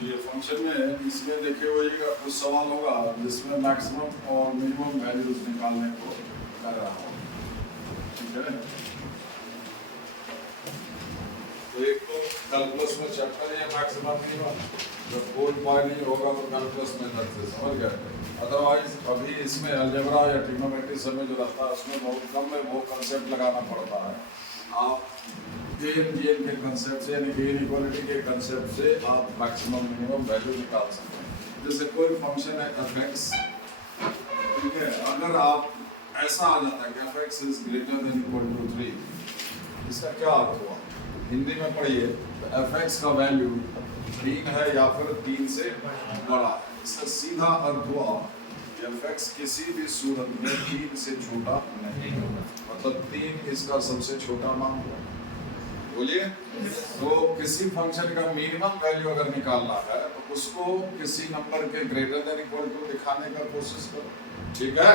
चलिए फंक्शन में इसमें देखे हुए कुछ सवाल होगा जिसमें मैक्सिमम और मिनिमम वैल्यूज निकालने को कर रहा हूँ, ठीक है। तो एक तो कैलकुलस में चैप्टर है मैक्सिमम मिनिमम, जब कोई पॉइंट नहीं होगा तो कैलकुलस में से समझ गए। अदरवाइज अभी इसमें अलजेब्रा या ट्रिग्नोमेट्री सब में जो रहता है उसमें बहुत कम में वो कंसेप्ट लगाना पड़ता है। आप गेन के कंसेप्ट से यानी गेन इक्वालिटी के कंसेप्ट से आप मैक्सिमम मिनिमम वैल्यू निकाल सकते हैं। जैसे कोई फंक्शन है fx, ठीक है, अगर आप ऐसा आ जाता है कि fx is greater than equal to 3, इसका क्या अर्थ हुआ? हिंदी में पढ़िए तो fx का वैल्यू 3 है या फिर 3 से बड़ा है। इसका सीधा अर्थ हुआ कि fx किसी भी सूरत में 3 से छोटा नहीं होगा, मतलब 3 इसका सबसे छोटा मान होगा। बोलिए, तो किसी फंक्शन का मिनिमम वैल्यू अगर निकालना है तो उसको किसी नंबर के ग्रेटर देन इक्वल टू दिखाने का कोशिश करो, ठीक है।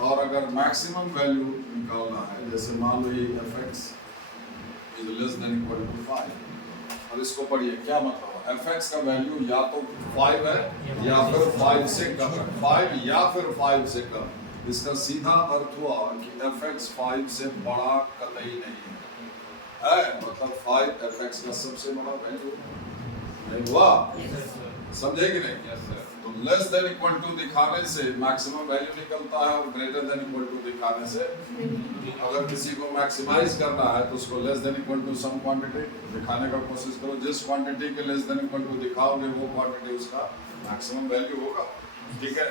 और अगर मैक्सिमम वैल्यू निकालना है, जैसे मान लो ये fx is less than equal to 5, और इसको पढ़िए क्या मतलब है। fx का वैल्यू या तो 5 है या फिर 5 से कम है, 5 या फिर 5 से कम। इसका सीधा अर्थ हुआ कि fx 5 से बड़ा कतई नहीं है, मतलब 5 fx का सबसे बड़ा वैल्यू नहीं हुआ, समझे कि नहीं? तो लेस देन इक्वल टू दिखाने से मैक्सिमम वैल्यू निकलता है और ग्रेटर देन इक्वल टू दिखाने से, अगर किसी को मैक्सिमाइज करना है तो उसको less than equal to some quantity दिखाने का कोशिश करो। जिस क्वांटिटी के लेस देन इक्वल टू दिखाओगे वो क्वांटिटी उसका मैक्सिमम वैल्यू होगा, ठीक है।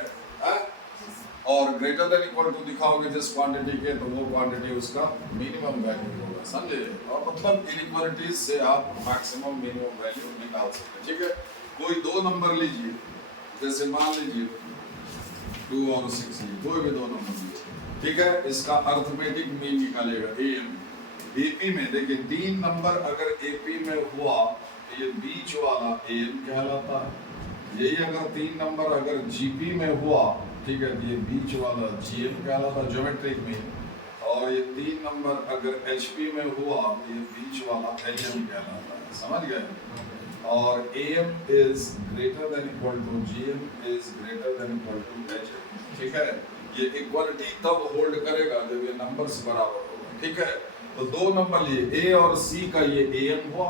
और ग्रेटर देन इक्वल टू दिखाओगे जिस क्वांटिटी के, तो वो क्वांटिटी उसका मिनिमम वैल्यू होगा, समझे। और मतलब इनइक्वालिटीज से आप मैक्सिमम मिनिमम वैल्यू निकाल सकते हैं, ठीक है। कोई दो नंबर लीजिए, जैसे मान लीजिए 2 और 6, कोई भी दो नंबर लीजिए, ठीक है। इसका अर्थमेटिक मीन निकालेगा am। AP में देखिए 3 नंबर अगर AP में हुआ तो ये बीच वाला am कहलाता है। यही अगर 3 नंबर अगर GP में हुआ, ठीक है, ये बीच वाला GM कहलाता है, ज्योमेट्रिक मीन। और ये 3 नंबर अगर HP में हुआ तो ये बीच वाला HM कहलाता है, समझ गए। और AM is greater than equal to GM is greater than equal to HM, ठीक है। ये इक्वालिटी तब होल्ड करेगा जब ये नंबर्स बराबर होगा, ठीक है। तो दो नंबर लिए A और C का ये AM हुआ,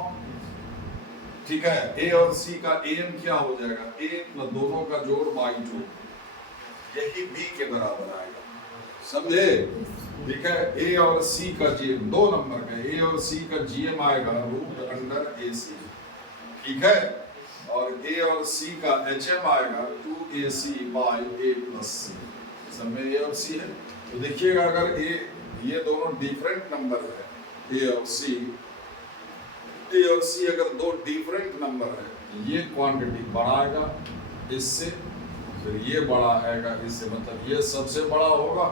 ठीक है। A और C का AM क्या हो जाएगा? A प्लस दोनों का जोड़ बाई 2, यही B के बराबर आएगा, समझे, ठीक है। A और C का GM, दो नंबर का A और C का GM आएगा रूट अंडर AC, ठीक है। और A और C का HM आएगा 2AC by A plus C, सब में A और C है। तो देखिएगा अगर ये दोनों डिफरेंट नंबर है A और C अगर दो डिफरेंट नंबर है, ये क्वांटिटी बढ़ाएगा इससे, फिर ये बड़ा आएगा इससे, मतलब ये सबसे बड़ा होगा,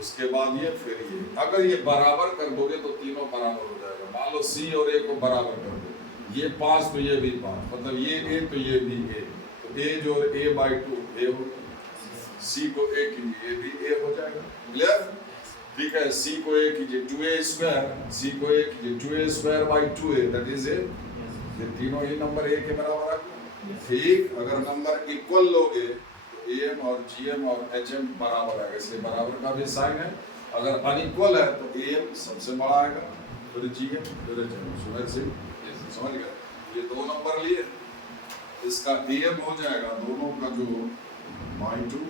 उसके बाद ये, फिर ये। अगर ये बराबर कर दोगे तो तीनों बराबर हो जाएगा। मान लो C और A को बराबर कर दो, ये 5 तो ये भी 5, मतलब ये A तो ये भी A, तो A जो A बाई 2 A हो, C को A कीजिए, ये भी A हो जाएगा, क्लियर, ठीक है। C को A कीजिए 2A स्क्वायर, C को A कीजिए 2A square by 2A, that is A। ये तीनों ही नंबर A के बराबर आ गए, ठीक। अगर नंबर इक्वल लोगे तो AM और GM और HM बराबर आएगा, इसलिए बराबर का भी साइन है। अगर अनइक्वल है तो AM सबसे बड़ा आएगा, फिर GM, फिर HM, समझ गए। ये दो नंबर लिए, इसका AM हो जाएगा दोनों का जो बाई 2,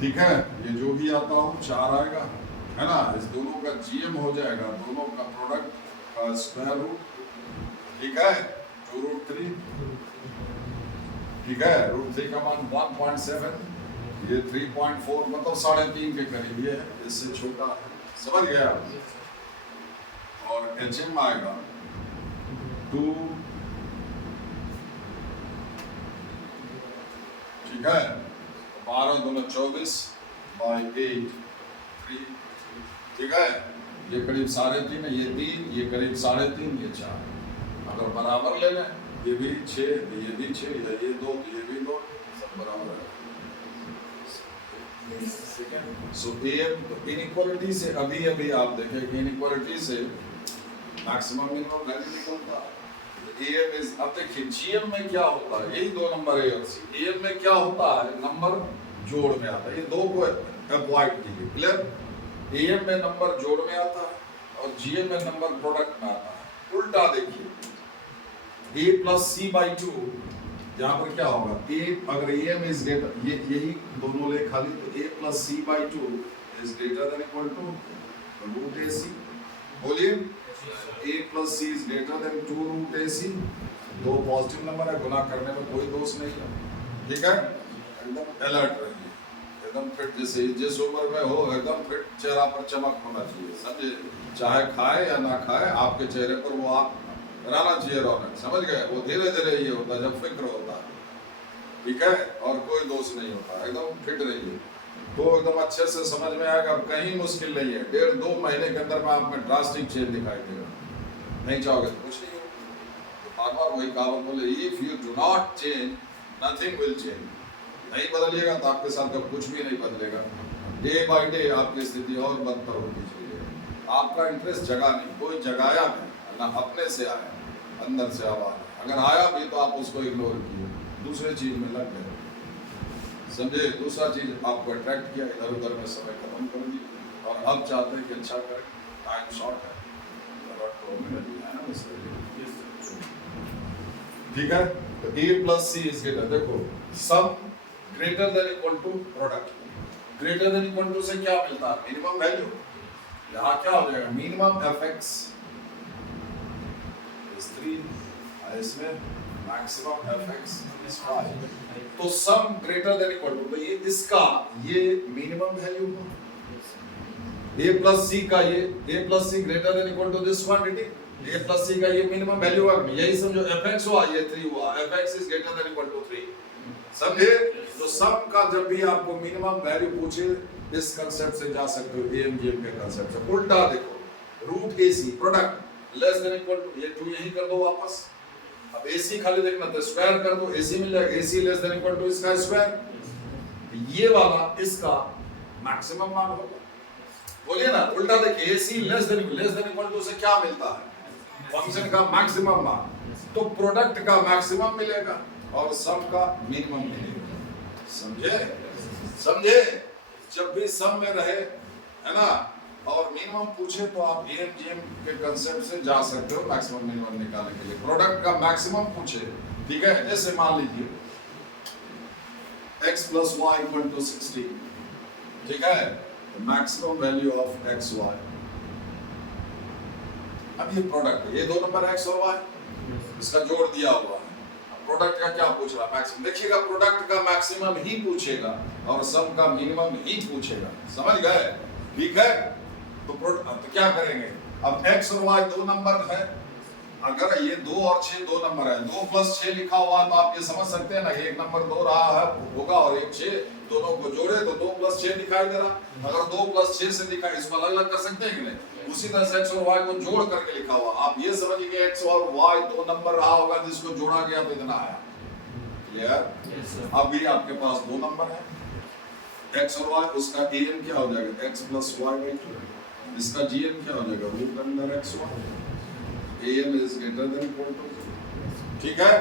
ठीक है। ये जो भी आता हो 4 आएगा, है ना। इस दोनों का GM हो जाएगा दोनों का प्रोडक्ट का स्क्वायर रूट, ठीक है, 2√3, ठीक है। √3 का मान 1.7, ये 3.4, मतलब 3.5 के करीब ये है, इससे छोटा है, समझ गया। और HM आएगा 2, ठीक है। 12 दूना 24 बाई 8 3, ठीक है। ये करीब 3.5 है, ये 3, ये करीब 3.5, ये 4। अगर बराबर ले लें, ये भी 6, ये भी 6, ये 2, ये भी 2, सब बराबर है, ठीक है। सो AM इनइक्वालिटी से अभी आप देखें कि इनइक्वालिटी से मैक्सिमम मिनिमम वैल्यू निकलता है। AM इज, अब देखिए GM में क्या होता है, यही दो नंबर A और C। AM में क्या होता है, नंबर जोड़ में आता है, ये दो को अवॉइड कीजिए, क्लियर। AM में नंबर जोड़ में आता है और GM में नंबर प्रोडक्ट में आता है। उल्टा देखिए, A प्लस C बाई 2, यहाँ पर क्या होगा, A अगर AM इज ग्रेटर, ये यही दोनों ले खाली, तो A plus C by 2 is greater than equal to root AC। बोलिए, A plus C is greater than 2 root AC। दो पॉजिटिव नंबर है, गुना करने में कोई दोष नहीं है, ठीक है। एकदम अलर्ट रहिए, एकदम फिट, जैसे जिस उम्र में हो एकदम फिट, चेहरा पर चमक होना चाहिए, समझे। चाहे खाए या ना खाए, आपके चेहरे पर वो आप रहना चाहिए रौनक, समझ गए। वो धीरे धीरे ये होता है जब फिक्र होता है, ठीक है, और कोई दोष नहीं होता, एकदम फिट रहिए तो एकदम अच्छे से समझ में आएगा। कहीं मुश्किल नहीं है, 1.5-2 महीने के अंदर में आप में ड्रास्टिक चेंज दिखाई देगा। नहीं चाहोगे तो कुछ नहीं होगा। तो बार बार वही कहावत बोले, if you do not change nothing will change. नहीं बदलिएगा तो आपके साथ कब कुछ भी नहीं बदलेगा। डे बाय डे आपकी स्थिति और बदतर होती चाहिए। आपका इंटरेस्ट जगा नहीं, कोई जगाया नहीं, ना अपने से आया, अंदर से आवाज। अगर आया भी तो आप उसको इग्नोर किए, दूसरे चीज में लग गए, समझे। दूसरा चीज आपको अट्रैक्ट किया, इधर उधर में समय खत्म कर दिया और अब चाहते हैं कि अच्छा करें, टाइम शॉर्ट है, ठीक है। तो A plus C is greater, देखो sum greater than equal to product. Greater than equal to से क्या मिलता है, मिनिमम वैल्यू। यहाँ क्या हो जाएगा, मिनिमम fx इज 3, इसमें मैक्सिमम fx इज 5। तो sum greater than equal to, तो ये इसका ये मिनिमम वैल्यू है। A प्लस C का ये A plus C greater than equal to this quantity, A plus C का ये मिनिमम वैल्यू है। यही समझो, fx हुआ ये 3 हुआ, fx is greater than equal to 3, समझे। तो सम का जब भी आपको मिनिमम वैल्यू पूछे, इस कांसेप्ट से जा सकते हो, AMGM के कांसेप्ट से। उल्टा देखो, root AC product less than equal to, ये 2 यही कर दो वापस। अब AC खाली देखना तो स्क्वायर कर दो, AC मिल जाएगा, AC less than equal to इसका स्क्वायर। ये वाला इसका मैक्सिमम मान होगा, बोलिए ना। उल्टा देखिए, AC less than equal to से क्या मिलता है, फंक्शन का मैक्सिमम मान, तो प्रोडक्ट का मैक्सिमम मिलेगा और सम का मिनिमम मिलेगा, समझे। समझे, जब भी सम में रहे, है ना, और मिनिमम पूछे तो आप AMGM के कंसेप्ट से जा सकते हो मैक्सिमम मिनिमम निकालने के लिए। प्रोडक्ट का मैक्सिमम पूछे, ठीक है, जैसे मान लीजिए x plus y equal to 60, ठीक है, maximum value of x y। अब ये प्रोडक्ट है, ये दो नंबर x और y, इसका जोड़ दिया हुआ है। प्रोडक्ट का क्या पूछ रहा है, मैक्सिमम। देखिएगा, प्रोडक्ट का मैक्सिमम ही पूछेगा और सम का मिनिमम ही पूछेगा, समझ गए, ठीक है। तो क्या करेंगे, अब x और y दो नंबर है, अगर ये 2 और 6 दो नंबर है, 2 प्लस 6 लिखा हुआ है, तो आप ये समझ सकते हैं ना, एक नंबर 2 रहा है होगा और एक 6, दोनों को जोड़े तो 2 प्लस 6 दिखाई दे रहा। अगर 2 प्लस 6 से दिखा, इसको अलग अलग कर सकते हैं कि नहीं। उसी तरह से x और y को जोड़ करके लिखा हुआ, आप ये समझिए कि x और y दो नंबर रहा होगा, जिसको जोड़ा गया तो इतना आया, क्लियर। अभी आपके पास दो नंबर है, x और y, उसका am क्या हो जाएगा, x प्लस y बाई 2, इसका gm क्या हो जाएगा, root under x y। am is greater than equal to, ठीक है।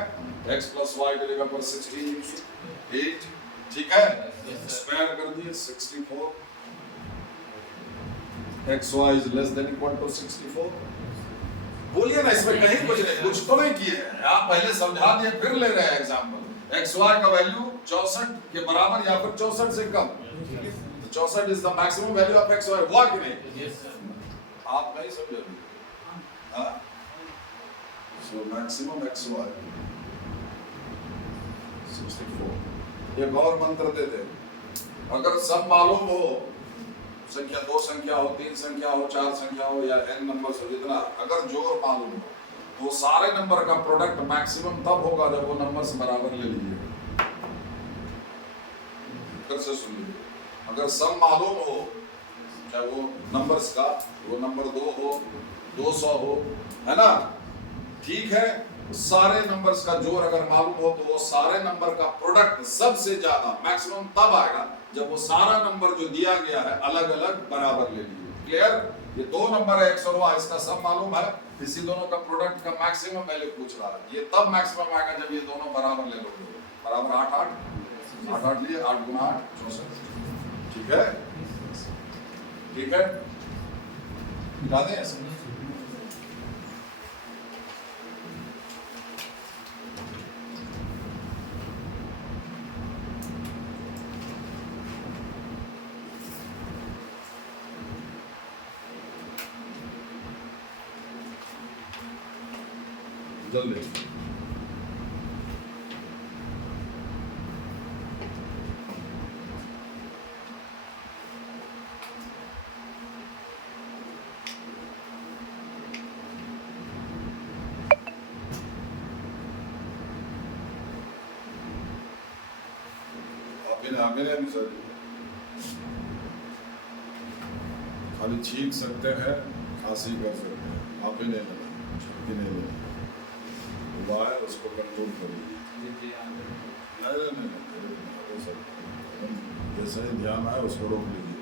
x plus y की जगह पर 16 into 8, ठीक है, स्क्वायर कर दिए 64, xy is less than equal to 64। बोलिए ना, इसमें कहीं कुछ नहीं, कुछ तो नहीं किए हैं आप, पहले समझा दिए फिर ले रहे हैं एग्जांपल। xy का वैल्यू 64 के बराबर या फिर 64 से कम, तो 64 is the maximum value of xy, हुआ कि नहीं। आप नहीं समझे, हाँ। So maximum xy 64। एक और मंत्र दे दे, अगर सब मालूम हो, संख्या 2 संख्या हो, 3 संख्या हो, 4 संख्या हो या n नंबर हो, जितना अगर जोड़ मालूम हो, तो सारे नंबर का प्रोडक्ट मैक्सिमम तब होगा जब वो नंबर से बराबर ले लीजिए। फिर से सुन लीजिए, अगर सब मालूम हो, चाहे वो नंबर्स का, वो नंबर 2 हो, 200 हो, है ना, ठीक है, सारे नंबर्स का जोड़ अगर मालूम हो, तो वो सारे नंबर का प्रोडक्ट सबसे ज्यादा मैक्सिमम तब आएगा जब वो सारा नंबर जो दिया गया है अलग अलग बराबर ले लीजिए, क्लियर। ये दो नंबर है x और y, इसका सब मालूम है, इसी दोनों का प्रोडक्ट का मैक्सिमम वैल्यू पूछ रहा है। ये तब मैक्सिमम आएगा जब ये दोनों बराबर ले लोगे, बराबर 8 8 8 8 लिए 8 गुना 8 64। ठीक है, ठीक है, मिटा दें ऐसे। जल्दी आगे नहीं सर, खाली छींक सकते हैं, खांसी कर सकते हैं, आप ही नहीं लेना, छुट्टी नहीं लेना, हुआ है उसको कंट्रोल करिए। नहीं सर, जैसे ही ध्यान आए उसको रोक लीजिए,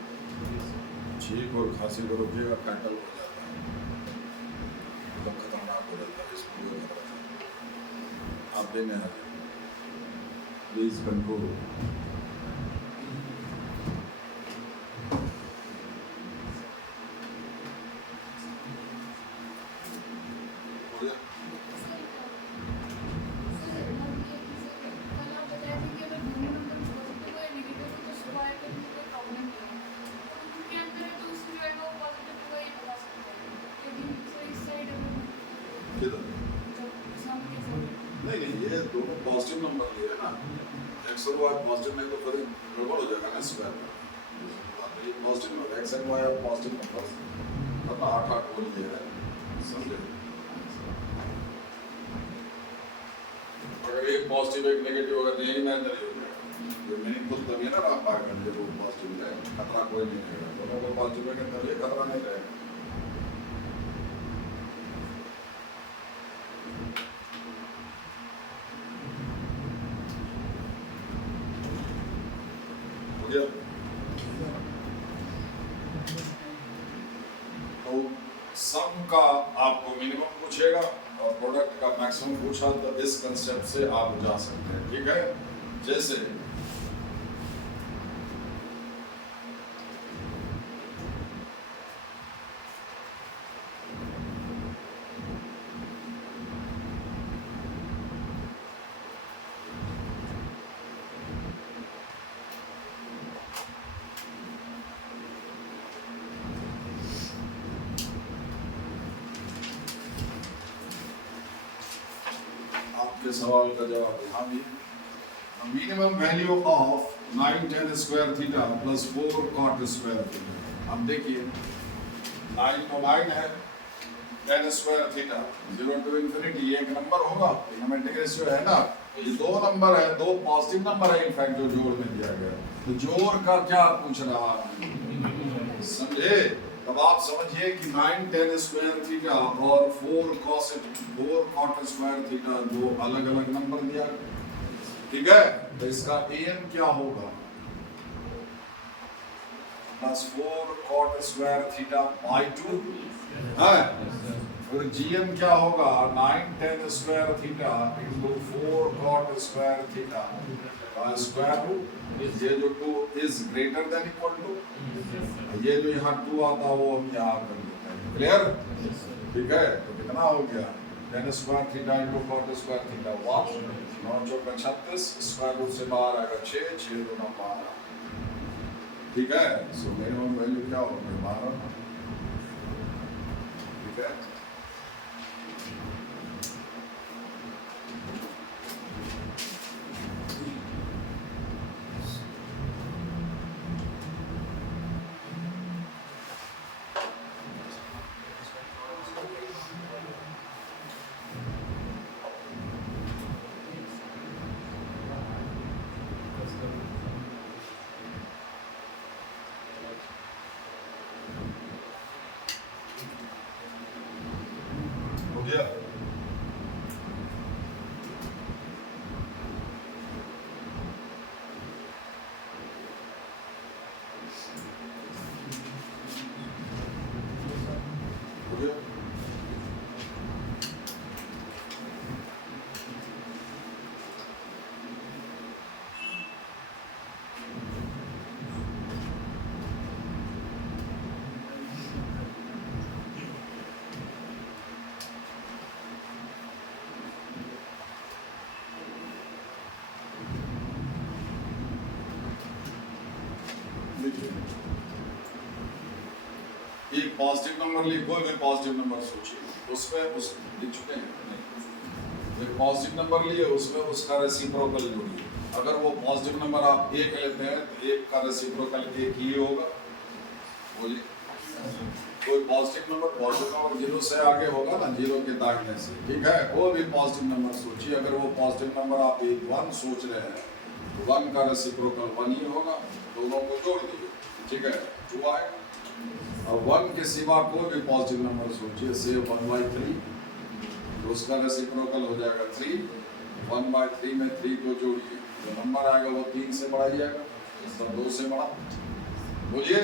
छींक और खांसी को रोकिएगा, कैंटल हो जाता है, एकदम खतरनाक हो जाता है, इसको आप देने हैं, प्लीज कंट्रोल। नहीं, ये दोनों पॉजिटिव नंबर लिए है ना, x और y पॉजिटिव नहीं तो फिर गड़बड़ हो जाएगा ना स्क्वायर में। ये पॉजिटिव नंबर x और y पॉजिटिव नंबर, मतलब 8 8 बोल दिया है, समझे? अगर एक पॉजिटिव एक नेगेटिव होगा तो यही इमेजिनरी हो जाएगा, ये मीनिंगफुल तभी है ना आप पाएंगे जब वो पॉजिटिव है, खतरा कोई नहीं रहेगा, दोनों को पॉजिटिव है तभी खतरा नहीं रहेगा। तो सम का आपको मिनिमम पूछेगा और प्रोडक्ट का मैक्सिमम पूछा, तो इस कंसेप्ट से आप जा सकते हैं। ठीक है, जैसे आपके सवाल का जवाब यहाँ भी, minimum value of 9 tan square theta plus 4 cot square theta. अब देखिए 9 तो 9 है, tan square theta 0 to infinity, ये एक नंबर होगा, ट्रिग्नोमेट्रिक रेशियो है ना, ये दो नंबर है, दो पॉजिटिव नंबर है इनफैक्ट जो जोड़ में दिया गया, तो जोड़ का क्या पूछ रहा है, समझे? तब आप समझिए कि 9 tan स्क्वायर थीटा और 4 cot स्क्वायर थीटा दो अलग अलग नंबर दिया, ठीक है? तो इसका an क्या होगा, plus 4 cot square theta by 2 है, और gn क्या होगा 9 tan square theta into 4 cot square theta square root, ये जो 2 is greater than equal to, ये जो यहाँ 2 आता है वो हम यहाँ कर देते हैं, क्लियर? ठीक है, तो कितना हो गया tan square theta into cot square theta 1, 9 चौक 36, स्क्वायर रूट से बाहर आएगा 6, 6 2 12, ठीक है? सो मिनिमम वैल्यू क्या होगा 12, ठीक है? लीजिए, एक पॉजिटिव नंबर लिए, कोई भी पॉजिटिव नंबर सोचिए, उसमें उस लिख चुके हैं नहीं, एक पॉजिटिव नंबर लिए उसमें उसका रेसिप्रोकल जोड़िए। अगर वो पॉजिटिव नंबर आप एक लेते हैं तो एक का रेसिप्रोकल एक ही होगा, बोलिए। कोई पॉजिटिव नंबर जीरो से आगे होगा ना, जीरो के दाहिने से, ठीक है। कोई भी पॉजिटिव नंबर सोचिए, अगर वो पॉजिटिव नंबर आप एक 1 सोच रहे हैं तो 1 का रेसिप्रोकल 1 ही होगा, दोनों को जोड़ दीजिए, ठीक है, 2 आएगा। और 1 के सिवा कोई भी पॉजिटिव नंबर सोचिए, से 1/3 तो उसका रेसिप्रोकल हो जाएगा 3, 1/3 में 3 को जोड़िए, जो नंबर आएगा वो 3 से बढ़ा जाएगा, इसका 2 से बढ़ा, बोलिए।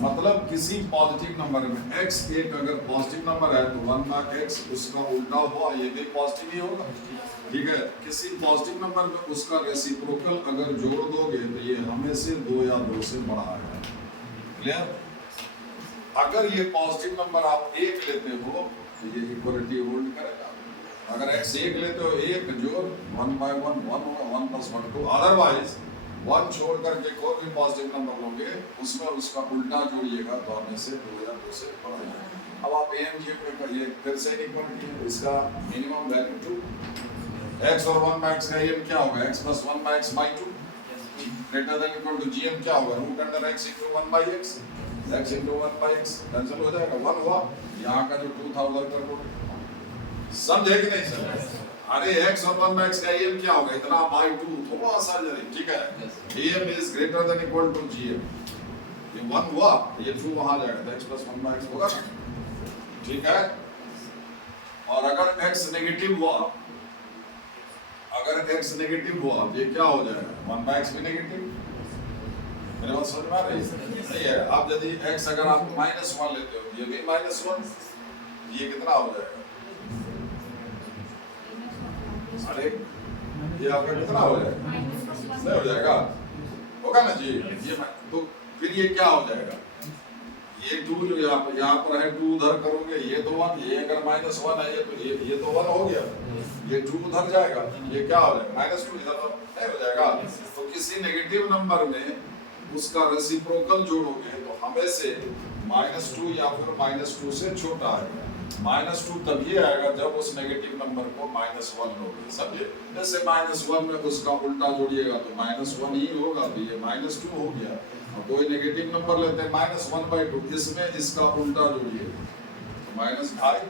मतलब किसी पॉजिटिव नंबर में x एक अगर पॉजिटिव नंबर है तो 1/x उसका उल्टा हुआ, ये भी पॉजिटिव ही होगा, ठीक है। किसी पॉजिटिव नंबर में उसका रेसिप्रोकल अगर जोड़ दोगे तो ये हमेशा 2 या 2 से बड़ा आएगा, क्लियर। अगर ये पॉजिटिव नंबर आप 1 लेते हो तो ये इक्वलिटी होल्ड करेगा। अगर x 1 लेते हो 1 जोड़ 1/1 1 होगा, 1 + 1 2। अदरवाइज 1 छोड़ करके कोई भी पॉजिटिव नंबर लोगे उसमें उसका उल्टा जोड़िएगा तो हमेशा 2 या 2 से बड़ा जाएगा। अब आप AMG पे करिए, फिर से इक्वलिटी है, इसका मिनिमम वैल्यू 2, x और 1/x का AM क्या होगा, x + 1/x/2 greater than equal to GM क्या होगा, √x × 1/x, x × 1/x cancel हो जाएगा, 1 हुआ। यहाँ का जो 2 था उधर कर दो, समझे कि नहीं सर। अरे x और 1/x का AM क्या होगा, इतना /2 थोड़ा सा जरी, ठीक है। AM is greater than equal to GM, ये 1 हुआ, ये 2 वहां जाएगा तो x + 1/x होगा, ठीक है। और अगर x नेगेटिव हुआ, अगर x नेगेटिव हुआ ये क्या हो जाएगा, 1/x भी नेगेटिव। मेरे बात समझ में आ रही है? नहीं है। अब यदि x अगर आप -1 लेते हो ये भी -1, ये कितना हो जाएगा, अरे ये आपका कितना हो जाएगा, नहीं हो जाएगा, होगा ना जी। ये तो फिर ये क्या हो जाएगा, ये 2 जो यहाँ पर है 2 उधर करोगे ये तो 1, ये अगर -1 है ये तो ये तो 1 हो गया, ये 2 उधर जाएगा, ये क्या हो जाएगा, -2 इधर तो नहीं हो जाएगा। तो किसी नेगेटिव नंबर में उसका रेसिप्रोकल जोड़ोगे तो हमेशा -2 या फिर -2 से छोटा आएगा। -2 तभी आएगा जब उस नेगेटिव नंबर को -1 लोगे, समझे। जैसे -1 में उसका उल्टा जोड़िएगा तो -1 ही होगा, तो ये -2 हो गया। और कोई नेगेटिव नंबर लेते हैं -1/2, इसमें इसका उल्टा जोड़िए तो -5,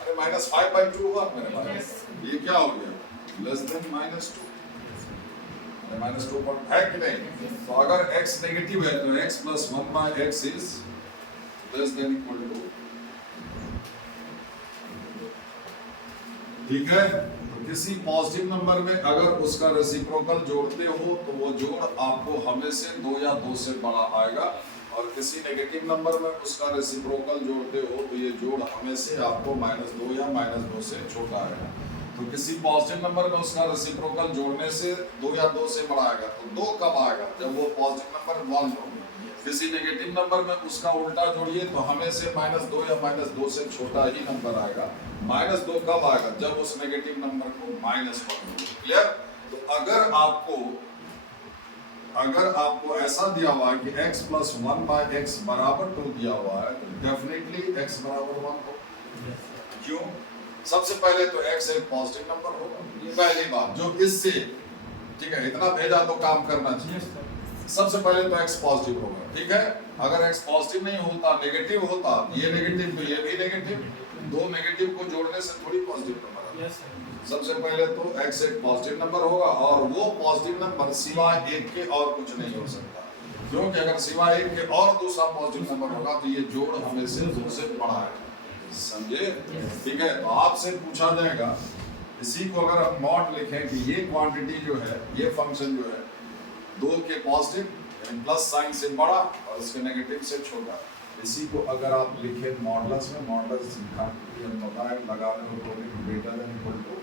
अरे -5/2 हुआ मेरे पास, ये क्या हो गया, लेस देन -2, -2 है कि नहीं। तो अगर x नेगेटिव है तो x + 1/x is less than equal to, ठीक है। तो किसी पॉजिटिव नंबर में अगर उसका रेसिप्रोकल जोड़ते हो तो वो जोड़ आपको हमेशा 2 या 2 से बड़ा आएगा, और किसी नेगेटिव नंबर में उसका रेसिप्रोकल जोड़ते हो तो ये जोड़ हमेशा आपको -2 या -2 से छोटा आएगा। तो किसी पॉजिटिव नंबर में उसका रेसिप्रोकल जोड़ने से 2 या 2 से बड़ा आएगा, तो 2 कब आएगा, जब वो पॉजिटिव नंबर 1 हो। किसी नेगेटिव नंबर में उसका उल्टा जोड़िए तो हमेशा -2 या -2 से छोटा ही नंबर आएगा। -2 कब आएगा, जब उस नेगेटिव नंबर को -1 हो, क्लियर। तो अगर आपको ऐसा दिया हुआ है कि x + 1/x = 2 दिया हुआ है तो डेफिनेटली x = 1 हो। क्यों, सबसे पहले तो x एक पॉजिटिव नंबर होगा, ये पहली बात जो इससे, ठीक है, इतना भेजा तो काम करना चाहिए। सबसे पहले तो x पॉजिटिव होगा, ठीक है। अगर x पॉजिटिव नहीं होता, नेगेटिव होता, ये नेगेटिव तो ये भी नेगेटिव, 2 नेगेटिव को जोड़ने से थोड़ी पॉजिटिव नंबर आता है। सबसे पहले तो x एक पॉजिटिव नंबर होगा, और वो पॉजिटिव नंबर सिवाय 1 के और कुछ नहीं हो सकता, क्योंकि अगर सिवाय 1 के और दूसरा पॉजिटिव नंबर होगा तो ये जोड़ हमेशा 2 से बड़ा है, समझे, ठीक है। तो आपसे पूछा जाएगा, इसी को अगर हम नॉट लिखें कि ये क्वांटिटी जो है, ये फंक्शन जो है 2 के पॉजिटिव यानी प्लस साइन से बड़ा और इसके नेगेटिव से छोटा, इसी को अगर आप लिखें मॉडुलस में, मॉडुलस लगा रहे हो तो ग्रेटर देन इक्वल टू,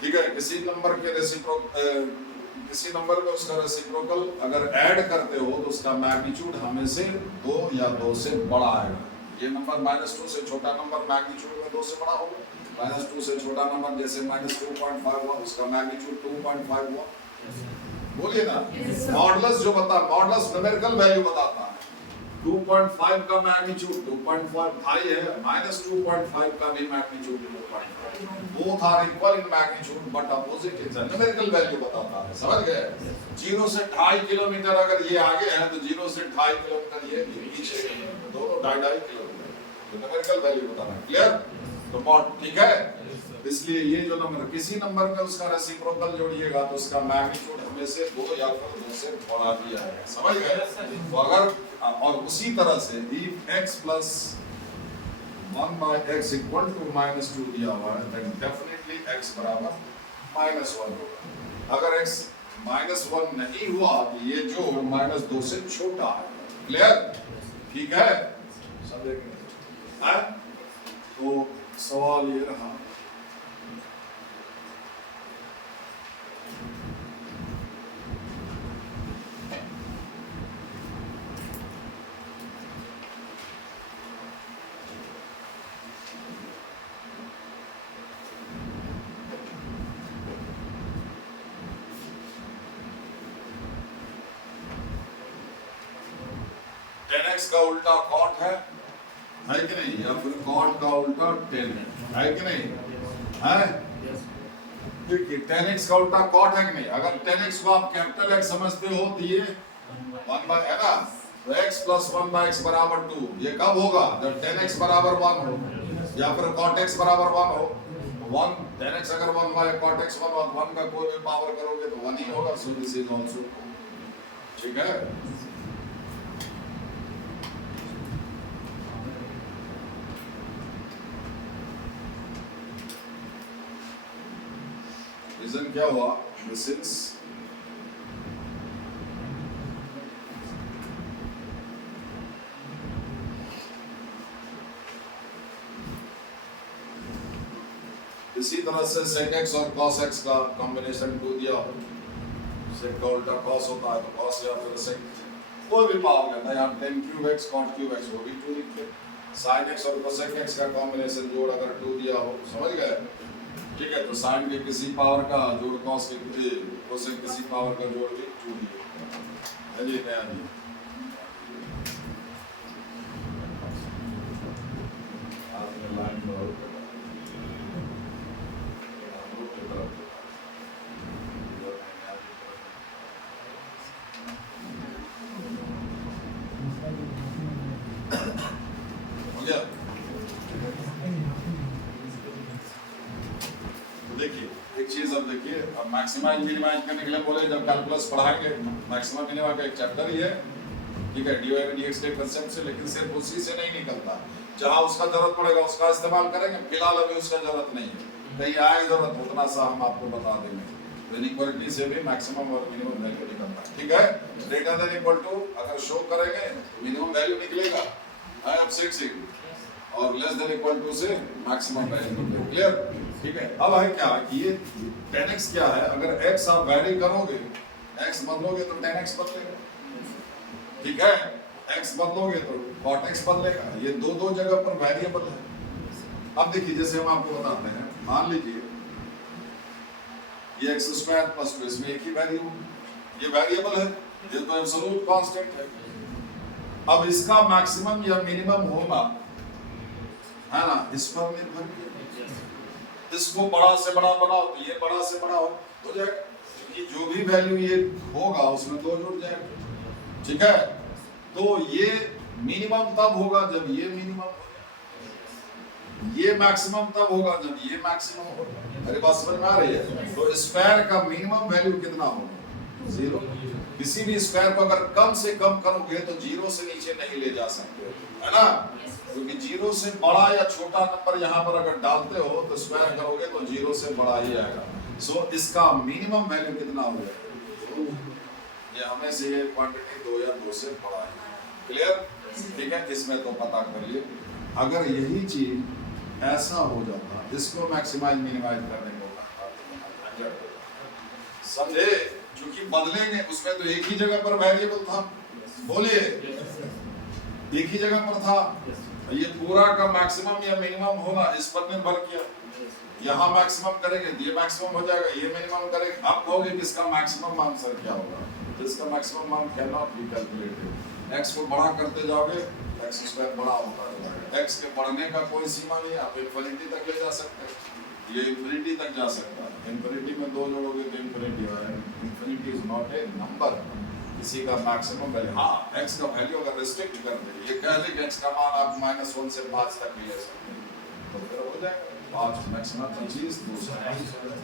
ठीक है। किसी नंबर के किसी नंबर में उसका रेसिप्रोकल अगर ऐड करते हो तो उसका मैग्नीट्यूड हमेशा 2 या 2 से बड़ा आएगा। ये नंबर -2 से छोटा नंबर मैग्नीट्यूड में 2 से बड़ा होगा, -2 से छोटा नंबर जैसे -2.5 हुआ, उसका मैग्नीट्यूड 2.5 हुआ, बोलिए ना। मॉडुलस जो मॉडुलस न्यूमेरिकल वैल्यू बताता है। 2.5 का मैग्नीट्यूड 2.5 हाई है, -2.5 का भी magnitude 2.5, both are equal in magnitude but opposite in numerical value बताता है। समझ गए? 0 से 2.5 किलोमीटर अगर ये आगे है तो 0 से 2.5 किलोमीटर ये पीछे है, दोनों 2.5 किलोमीटर, तो न्यूमेरिकल वैल्यू बताना। क्लियर? तो मॉड ठीक है। इसलिए ये जो नंबर किसी नंबर में उसका रेसिप्रोकल जोड़िएगा तो उसका मैग्नीट्यूड हमें से 2 या फिर 2 से बढ़ा दिया है। समझ गए? तो अगर और उसी तरह से if x plus 1 by x equal to -2 दिया हुआ है then definitely x बराबर -1 होगा। अगर x -1 नहीं हुआ तो ये जोड़ -2 से छोटा है। क्लियर? ठीक है? समझेंगे? तो सवाल ये रहा, x का उल्टा cot है कि नहीं, या फिर cot का उल्टा tan है कि नहीं? है? देखिए tan x का उल्टा cot है कि नहीं? अगर tan x को आप कैपिटल X समझते हो तो ये 1 by है ना, तो x plus 1 by x बराबर 2, ये कब होगा? जब tan x बराबर 1 हो या फिर cot x बराबर 1 हो। 1 tan x अगर 1 by cot x 1 का कोई भी पावर करोगे तो 1 ही होगा। सो दिस इज आल्सो ठीक है। रीजन क्या हुआ? सिंस इसी तरह से sec x और cos x का कॉम्बिनेशन 2 दिया हो, sec का उल्टा cos होता है तो cos या फिर sec कोई भी पावर लेना, यहाँ tan cube x cot cube x वो भी 2 लिखते, sin x और cosec x का कॉम्बिनेशन जोड़ अगर 2 दिया हो, समझ गए? ठीक है, तो sin के किसी पावर का जोड़ cos के cosec किसी पावर का जोड़ भी 2 दिया है जी। नया जी आपने लाइन नोट हो गया। देखिए एक चीज अब देखिए, अब मैक्सिमाइज मिनिमाइज करने के लिए बोले जब कैलकुलस पढ़ाएंगे मैक्सिमम मिनिमा का एक चैप्टर ही है, ठीक है, dy बाई dx के कांसेप्ट से, लेकिन सिर्फ उसी से नहीं निकलता, जहां उसका जरूरत पड़ेगा उसका इस्तेमाल करेंगे। फिलहाल अभी उसका जरूरत नहीं है, कहीं आए जरूरत उतना सा हम आपको बता देंगे। इनइक्वालिटी से भी मैक्सिमम और मिनिमम वैल्यू निकलता है, ठीक है। ग्रेटर देन इक्वल टू अगर शो करेंगे मिनिमम वैल्यू निकलेगा, आई एम 6 और लेस देन इक्वल टू से मैक्सिमम वैल्यू निकलेगा। क्लियर? ठीक है। अब है क्या कि ये tan x क्या है, अगर x आप वैरी करोगे, x बदलोगे तो tan x बदलेगा, ठीक है, x बदलोगे तो cot x बदलेगा, ये दो जगह पर वेरिएबल है। अब देखिए जैसे हम आपको बताते हैं, मान लीजिए ये x स्क्वायर प्लस 2, इसमें एक ही वैल्यू, ये वेरिएबल है, ये तो एब्सोल्यूट कांस्टेंट है। अब इसका मैक्सिमम या मिनिमम होगा, है ना, इस पर निर्भर है। इसको बड़ा से बड़ा बनाओ तो ये बड़ा से बड़ा हो जाएगा, क्योंकि जो भी वैल्यू ये होगा उसमें 2 जुड़ जाएगा, ठीक है। तो ये मिनिमम तब होगा जब ये मिनिमम होगा, ये मैक्सिमम तब होगा जब ये मैक्सिमम होगा। अरे बात समझ में आ रही है? तो स्क्वायर का मिनिमम वैल्यू कितना होगा? 0। किसी भी स्क्वायर को अगर कम से कम करोगे तो 0 से नीचे नहीं ले जा सकते, है ना, क्योंकि 0 से बड़ा या छोटा नंबर यहाँ पर अगर डालते हो तो स्क्वायर करोगे तो 0 से बड़ा ही आएगा। सो इसका मिनिमम वैल्यू कितना होगा? ये हमें से ये क्वांटिटी 2 या 2 से बड़ा है। क्लियर? ठीक है, इसमें तो पता कर लिए। अगर यही चीज ऐसा हो जाता, इसको मैक्सिमाइज मिनिमाइज करने को समझे, क्योंकि बदलेंगे उसमें तो एक ही जगह पर वेरिएबल था, बोलिए एक ही जगह पर था, ये पूरा का मैक्सिमम या मिनिमम होना इस पर निर्भर किया, यहाँ मैक्सिमम करेंगे तो ये मैक्सिमम हो जाएगा, ये मिनिमम करेंगे। अब कहोगे किसका मैक्सिमम आंसर क्या होगा? इसका मैक्सिमम मान can not be calculated. x को बड़ा करते जाओगे x स्क्वायर बड़ा होता जाएगा। x के बढ़ने का कोई सीमा नहीं, आप इंफिनिटी तक ले जा सकते हैं, ये इंफिनिटी तक जा सकता है। इंफिनिटी में 2 जोड़ोगे तो इंफिनिटी है। Infinity is not a number, किसी का मैक्सिमम वैल्यू। हाँ, x का वैल्यू अगर रिस्ट्रिक्ट कर दे, ये कह ले कि x का मान आप -1 से 5 तक भी ले सकते हैं, तो फिर हो जाएगा 5 मैक्सिमम 25 200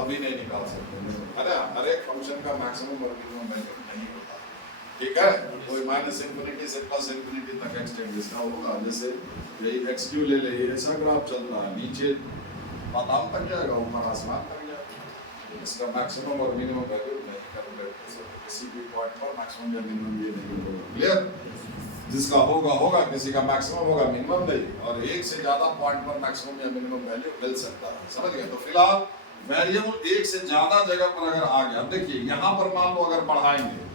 अभी नहीं निकाल सकते, है ना। हर एक फंक्शन का मैक्सिमम और मिनिमम वैल्यू नहीं होता, ठीक है। कोई -इंफिनिटी से +इंफिनिटी तक एक्सटेंड जिसका होगा, जैसे यही x3 ले ले, ऐसा ग्राफ चल रहा है, नीचे पाताल तक जाएगा, ऊपर आसमान तक जाएगा। इसका मैक्सिमम और मिनिमम वैल्यू नहीं कैलकुलेट कर सकते, किसी भी पॉइंट पर मैक्सिमम या मिनिमम ये नहीं होगा। क्लियर? जिसका होगा होगा, किसी का मैक्सिमम होगा मिनिमम नहीं, और एक से ज्यादा पॉइंट पर मैक्सिमम या मिनिमम वैल्यू मिल सकता है, समझ गए। तो फिलहाल वेरिएबल एक से ज्यादा जगह पर अगर आ गया, देखिए यहाँ पर मान लो अगर बढ़ाएंगे,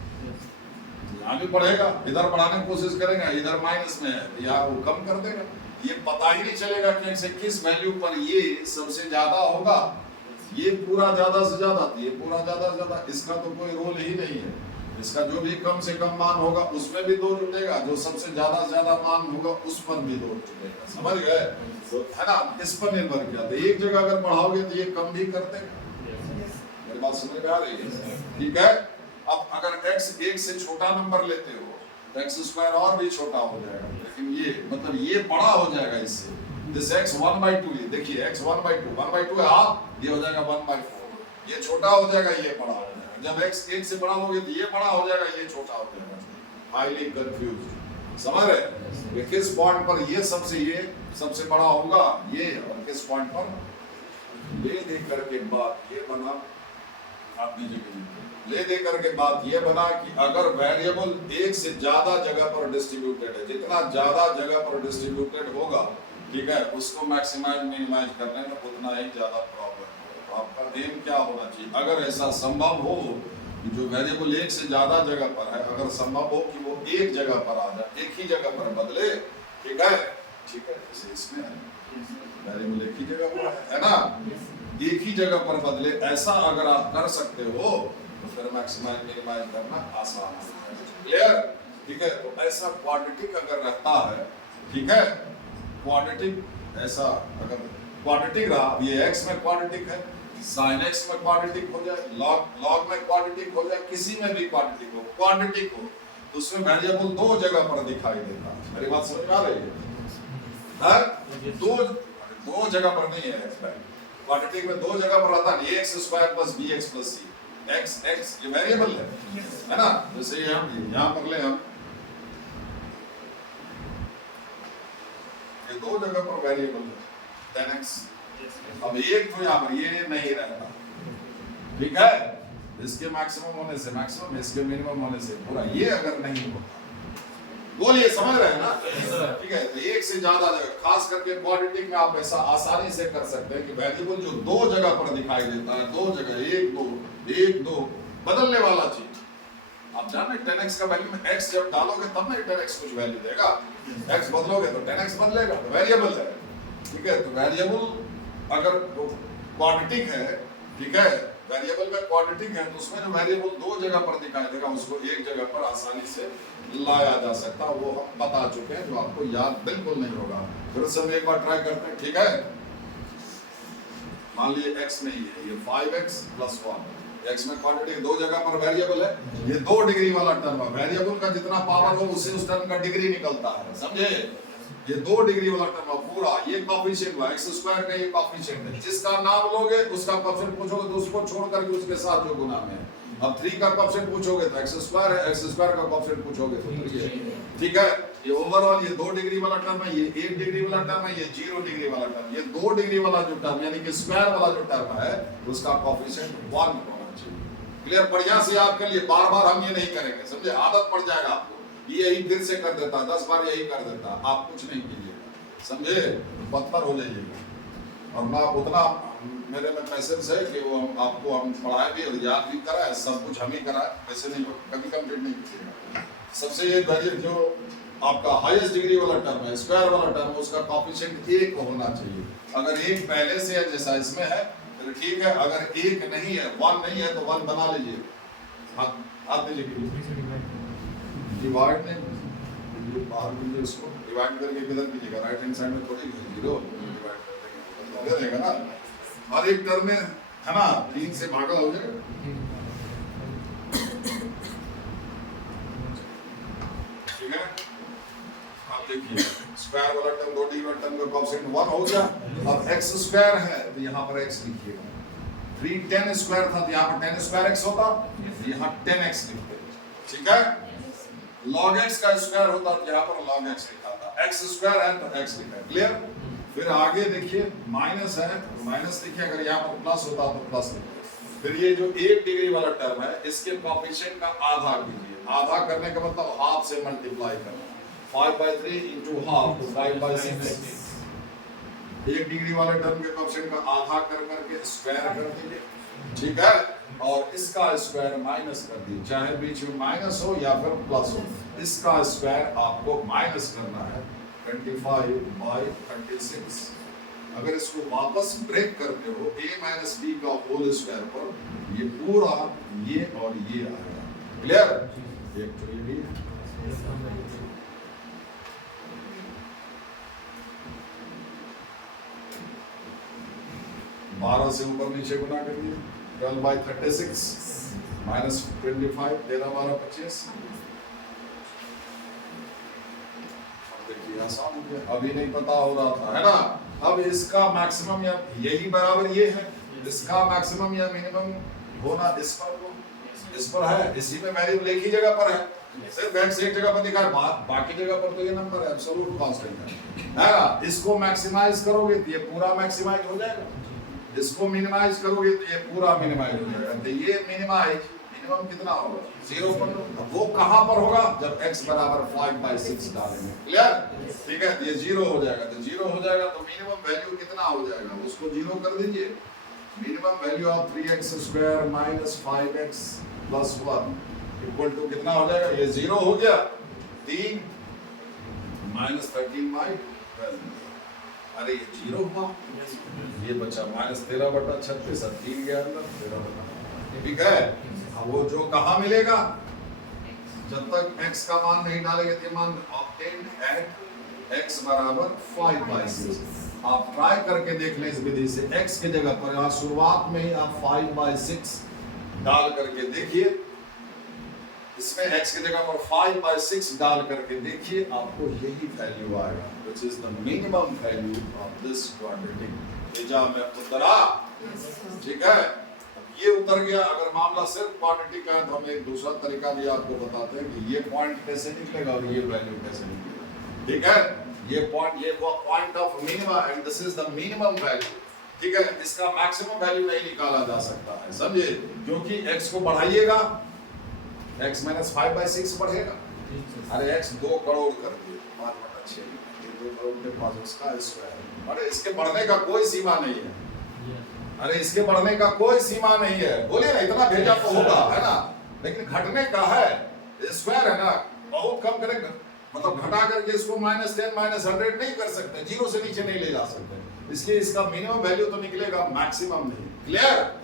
यहाँ भी बढ़ेगा, इधर बढ़ाने की कोशिश करेंगे, इधर माइनस में है, यहाँ वो कम कर देगा, ये पता ही नहीं चलेगा कि इनसे किस वैल्यू पर ये सबसे ज्यादा होगा, ये पूरा ज्यादा से ज्यादा, ये पूरा ज्यादा से ज्यादा, इसका तो कोई रोल ही नहीं है। इसका जो भी कम से कम मान होगा उसमें भी 2 जुड़ेगा, जो सबसे ज्यादा से ज्यादा मान होगा उस पर भी 2 जुड़ेगा, समझ गए। तो है ना, इस पर निर्भर किया। तो एक जगह अगर बढ़ाओगे तो ये कम भी कर देगा, मेरी बात समझ में आ रही है? ठीक है। अब अगर x 1 से छोटा नंबर लेते हो तो x स्क्वायर और भी छोटा हो जाएगा, लेकिन ये मतलब ये बड़ा हो जाएगा इससे। दिस x 1/2, ये देखिए x 1/2 1/2 है हाफ, ये हो जाएगा 1/4, ये छोटा हो जाएगा, ये बड़ा हो जाएगा। जब x 1 से बड़ा होगे तो ये बड़ा हो जाएगा, ये छोटा हो जाएगा। हाईली कंफ्यूज, समझ रहे? ये किस पॉइंट पर ये सबसे बड़ा होगा, ये, और किस पॉइंट पर ले दे करके बात ये बना, आप ले दे करके बात ये बना कि अगर वेरिएबल एक से ज्यादा जगह पर डिस्ट्रीब्यूटेड है, जितना ज्यादा जगह पर डिस्ट्रीब्यूटेड होगा, ठीक है, उसको मैक्सिमाइज मिनिमाइज करने में उतना ही ज्यादा प्रॉब्लम होगा। तो आपका एम क्या होना चाहिए, अगर ऐसा संभव हो कि जो वेरिएबल एक से ज्यादा जगह पर है, अगर संभव हो कि वो एक जगह पर आ जाए, एक ही जगह पर बदले, ठीक है, जैसे इसमें वेरिएबल एक ही जगह पर है ना, एक ही जगह पर बदले, ऐसा अगर आप कर सकते हो तो फिर मैक्सिमाइज मिनिमाइज करना आसान है। क्लियर? ठीक है। तो ऐसा क्वाड्रेटिक अगर रहता है, ठीक है, क्वाड्रेटिक ऐसा अगर क्वाड्रेटिक रहा, ये x में क्वाड्रेटिक है, sin x में क्वाड्रेटिक हो जाए, log में क्वाड्रेटिक हो जाए, किसी में भी क्वाड्रेटिक हो तो उसमें वेरिएबल 2 जगह पर दिखाई देता है। मेरी बात समझ में आ रही है? दो जगह पर नहीं है क्वाड्रेटिक में, 2 जगह पर रहता है, ax square plus bx plus c, x ये वेरिएबल है ना। जैसे हम यहाँ पर ले, हम ये 2 जगह पर वेरिएबल है 10x, अब एक तो यहाँ पर ये नहीं रहता, ठीक है, इसके मैक्सिमम होने से मैक्सिमम, इसके मिनिमम होने से पूरा, ये अगर नहीं होता, बोलिए समझ रहे हैं ना? ठीक है। तो एक से ज्यादा जगह, खास करके क्वाड्रेटिक में आप ऐसा आसानी से कर सकते हैं कि वेरिएबल जो 2 जगह पर दिखाई देता है, 2 जगह, 1 2 बदलने वाला चीज, आप जाने 10x का वैल्यू में x जब डालोगे तब ना 10x कुछ वैल्यू देगा, x बदलोगे तो 10x बदलेगा, तो वेरिएबल है, ठीक है। तो वेरिएबल अगर क्वाड्रेटिक है, ठीक है, वेरिएबल में क्वाड्रेटिक है तो उसमें जो वेरिएबल 2 जगह पर दिखाई देगा उसको एक जगह पर आसानी से लाया जा सकता, वो हम बता चुके हैं, जो आपको याद बिल्कुल नहीं होगा। फिर से हम एक बार ट्राई करते हैं, ठीक है। मान लीजिए x नहीं है, ये 5x + 1, x में क्वाड्रेटिक 2 जगह पर वेरिएबल है, ये 2 डिग्री वाला टर्म है, वेरिएबल का जितना पावर हो उससे उस टर्म का डिग्री निकलता है, समझे। ये 2 डिग्री वाला टर्म है पूरा, ये कोएफिशिएंट है, x स्क्वायर का ये कोएफिशिएंट है, जिसका नाम लोगे उसका कोएफिशिएंट पूछोगे तो उसको छोड़ करके उसके साथ जो गुना में है। अब 3 का कोएफिशिएंट पूछोगे तो x स्क्वायर है, x स्क्वायर का कोएफिशिएंट पूछोगे तो 3 है, ठीक है। ये ओवरऑल ये 2 डिग्री वाला टर्म है, ये 1 डिग्री वाला टर्म है, ये 0 डिग्री वाला टर्म, ये 2 डिग्री वाला जो टर्म यानी कि स्क्वायर वाला जो टर्म है उसका कोएफिशिएंट 1 होना चाहिए। क्लियर? बढ़िया से याद कर लिए, बार-बार हम ये नहीं करेंगे, समझे, आदत पड़ जाएगा आपको, ये यही फिर से कर देता, 10 बार यही कर देता, आप कुछ नहीं कीजिएगा, समझे, पत्थर हो जाइएगा। और ना उतना मेरे में पैसेंस है कि वो आपको हम पढ़ाए भी और याद भी कराए, सब कुछ हम ही कराए, वैसे नहीं हो, कभी कंप्लीट नहीं कीजिएगा। सबसे ये जो आपका हाईएस्ट डिग्री वाला टर्म है, स्क्वायर वाला टर्म, उसका कोएफिशिएंट 1 होना चाहिए। अगर 1 पहले से है जैसा इसमें है तो ठीक है, अगर 1 नहीं है, 1 नहीं है तो 1 बना लीजिए। हाथ में लिखिए, डिवाइड नहीं, बाहर लीजिए, उसको डिवाइड करके किधर कीजिएगा, राइट हैंड साइड में थोड़ी 0 डिवाइड कर देंगे, हो जाएगा ना। हर एक टर्म में है ना 3 से भागा हो जाएगा। ठीक है, आप देखिए स्क्वायर वाला टर्म, 2 डिग्री वाला टर्म का कोएफिशिएंट 1 हो गया। अब x स्क्वायर है तो यहाँ पर x लिखिएगा, 3 10 स्क्वायर था तो यहाँ पर 10 स्क्वायर x होता, यहाँ 10x लिखते हैं। ठीक है, log x का स्क्वायर होता तो यहाँ पर log x लिखा था, x स्क्वायर है तो x लिखा है। क्लियर? फिर आगे देखिए माइनस है तो माइनस लिखिए, अगर यहाँ पर प्लस होता तो प्लस लिखिए। फिर ये जो 1 डिग्री वाला टर्म है इसके कोएफिशिएंट का आधा कीजिए, आधा करने का मतलब हाफ से मल्टीप्लाई करना, 5/3 into half तो 5/6। 1 डिग्री वाले टर्म के कोएफिशिएंट का आधा कर करके स्क्वायर कर दीजिए। ठीक है, और इसका स्क्वायर माइनस कर दीजिए, चाहे बीच में माइनस हो या फिर प्लस हो, इसका स्क्वायर आपको माइनस करना है 25/36। अगर इसको वापस ब्रेक करते हो a माइनस b का होल स्क्वायर पर, ये पूरा ये और ये आएगा। क्लियर? एक तो ये भी 12 से ऊपर नीचे गुना कर दिए, 12/36 माइनस 25, 13/12 25। देखिए आसान हो गया, अभी नहीं पता हो रहा था, है ना। अब इसका मैक्सिमम या यही बराबर ये है, इसका मैक्सिमम या मिनिमम होना इस पर है, इसी में वेरिएबल एक ही जगह पर है, सिर्फ x एक जगह पर दिखा है, बाकी जगह पर तो ये नंबर है, एब्सोल्यूट कांस्टेंट है ना। इसको मैक्सिमाइज करोगे तो ये पूरा मैक्सिमाइज हो जाएगा, इसको मिनिमाइज करोगे तो ये पूरा मिनिमाइज हो जाएगा। तो ये मिनिमम कितना होगा, 0 पर। वो कहां पर होगा, जब x बराबर 5/6 डालेंगे। क्लियर? ठीक है, ये 0 हो जाएगा, तो 0 हो जाएगा तो मिनिमम वैल्यू कितना हो जाएगा, उसको 0 कर दीजिए। Minimum value of 3x² minus 5x plus 1 equal to कितना हो जाएगा, ये 0 हो गया, 3 माइनस 13/12। अरे ये 0 हुआ, ये बचा माइनस 13/36, 3 गया अंदर 13/। ठीक है, अब वो जो कहाँ मिलेगा, जब तक x का मान नहीं डालेंगे तो मान ऑब्टेन्ड एट x बराबर 5/6। आप ट्राई करके देख लें इस विधि से, x की जगह पर यहाँ शुरुआत में ही आप 5/6 डाल करके देखिए, इसमें x की जगह पर 5/6 डाल करके देखिए, आपको यही वैल्यू आएगा, which is the minimum value of this quadratic। एजा में उतरा, ठीक है, ये उतर गया। अगर मामला सिर्फ क्वाड्रेटिक का है तो हम एक दूसरा तरीका भी आपको बताते हैं कि ये पॉइंट कैसे निकलेगा और ये वैल्यू कैसे निकलेगा। ठीक है, ये वो point of minima and this is the minimum value. ठीक है, इसका मैक्सिमम वैल्यू नहीं निकाला जा सकता है, समझे, क्योंकि x को बढ़ाइएगा x माइनस 5/6 बढ़ेगा। अरे x 2 करोड़ कर दिए, 5/6 2 करोड़ के पास उसका स्क्वायर, अरे इसके बढ़ने का कोई सीमा नहीं है, अरे इसके बढ़ने का कोई सीमा नहीं है। बोलिए ना, इतना भेजा तो होगा, है ना, लेकिन घटने का है, स्क्वायर है ना, बहुत कम करेंगे, मतलब घटा करके इसको -10 -100 नहीं कर सकते, 0 से नीचे नहीं ले जा सकते, इसलिए इसका मिनिमम वैल्यू तो निकलेगा, मैक्सिमम नहीं। क्लियर?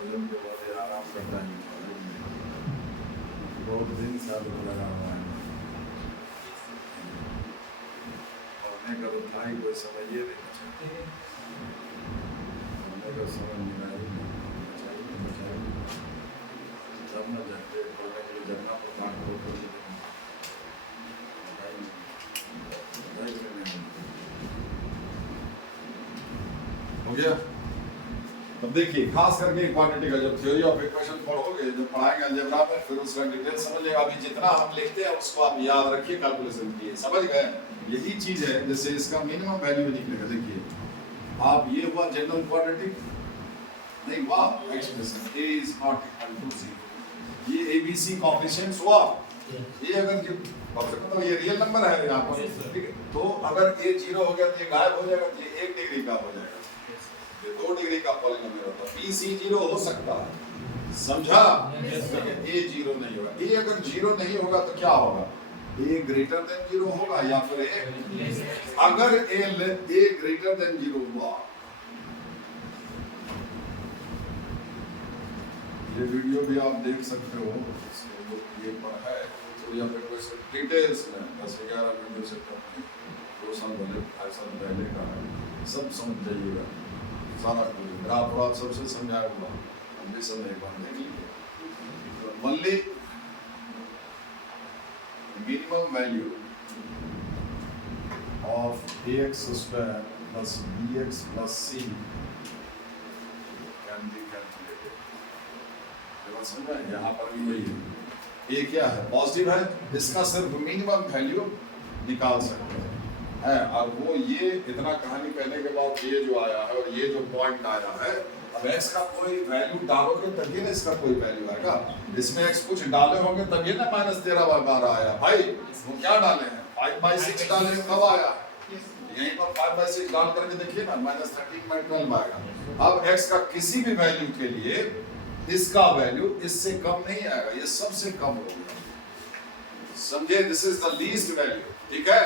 भोजन के बाद ये आराम करता है, बहुत दिन से आदत लगा हुआ है। पढ़ने का तो था ही, कोई समझिए नहीं पढ़ने का समझ नहीं आई, तब न जाते पढ़ने के लिए जगना पड़ता है। हो गया। अब देखिए खास करके क्वांटिटी का जब थ्योरी ऑफ इक्वेशन पढ़ोगे, जब पढ़ाएंगे अलजेब्रा में, फिर उसका डिटेल समझिएगा। अभी जितना हम लिखते हैं उसको आप याद रखिए कैलकुलेशन के लिए, समझ गए? यही चीज है, जैसे इसका मिनिमम वैल्यू निकलेगा। देखिए आप, ये हुआ जनरल क्वांटिटी, नहीं हुआ expression a is not equal to 0, ये ABC कोएफिशिएंट्स हुआ। ये अगर जो तो ये रियल नंबर है यहाँ पर, ठीक है? तो अगर a 0 हो गया तो ये गायब हो जाएगा, तो ये 1 डिग्री का हो जाएगा, ये 2 डिग्री का पॉलिनोमियल होता है। BC 0 हो सकता है, समझा? ठीक है, a 0 नहीं होगा। a अगर 0 नहीं होगा तो क्या होगा? a ग्रेटर देन 0 होगा, या फिर a अगर a ग्रेटर देन 0 हुआ, ये वीडियो भी आप देख सकते हो, ये पर है तो, या फिर कोई डिटेल्स में 10-11 वीडियो से कम नहीं, 2 साल पहले 2.5 साल पहले का है, सब समझ जाइएगा सारा कुछ, ग्राफ व्राफ सबसे समझाया हुआ, हम भी सब नहीं पढ़ने के लिए। Only minimum value of ax square plus bx plus c can be calculated। समझा? यहाँ पर भी वही है, ये क्या है? पॉजिटिव है, इसका सिर्फ मिनिमम वैल्यू निकाल सकते हैं। अब वो ये इतना कहानी कहने के बाद ये जो आया है और ये जो पॉइंट आया है, अब x का कोई वैल्यू डालोगे तभी ना इसका कोई वैल्यू आएगा। इसमें x कुछ डाले होंगे तभी ना -13/12 आया। भाई वो क्या डाले हैं? 5/6 डाले, कब आया? यहीं पर 5/6 डाल करके देखिए ना, -13/12 आएगा। अब x का किसी भी वैल्यू के लिए इसका वैल्यू इससे कम नहीं आएगा, ये सबसे कम होगा, समझे? This is the least value, ठीक है?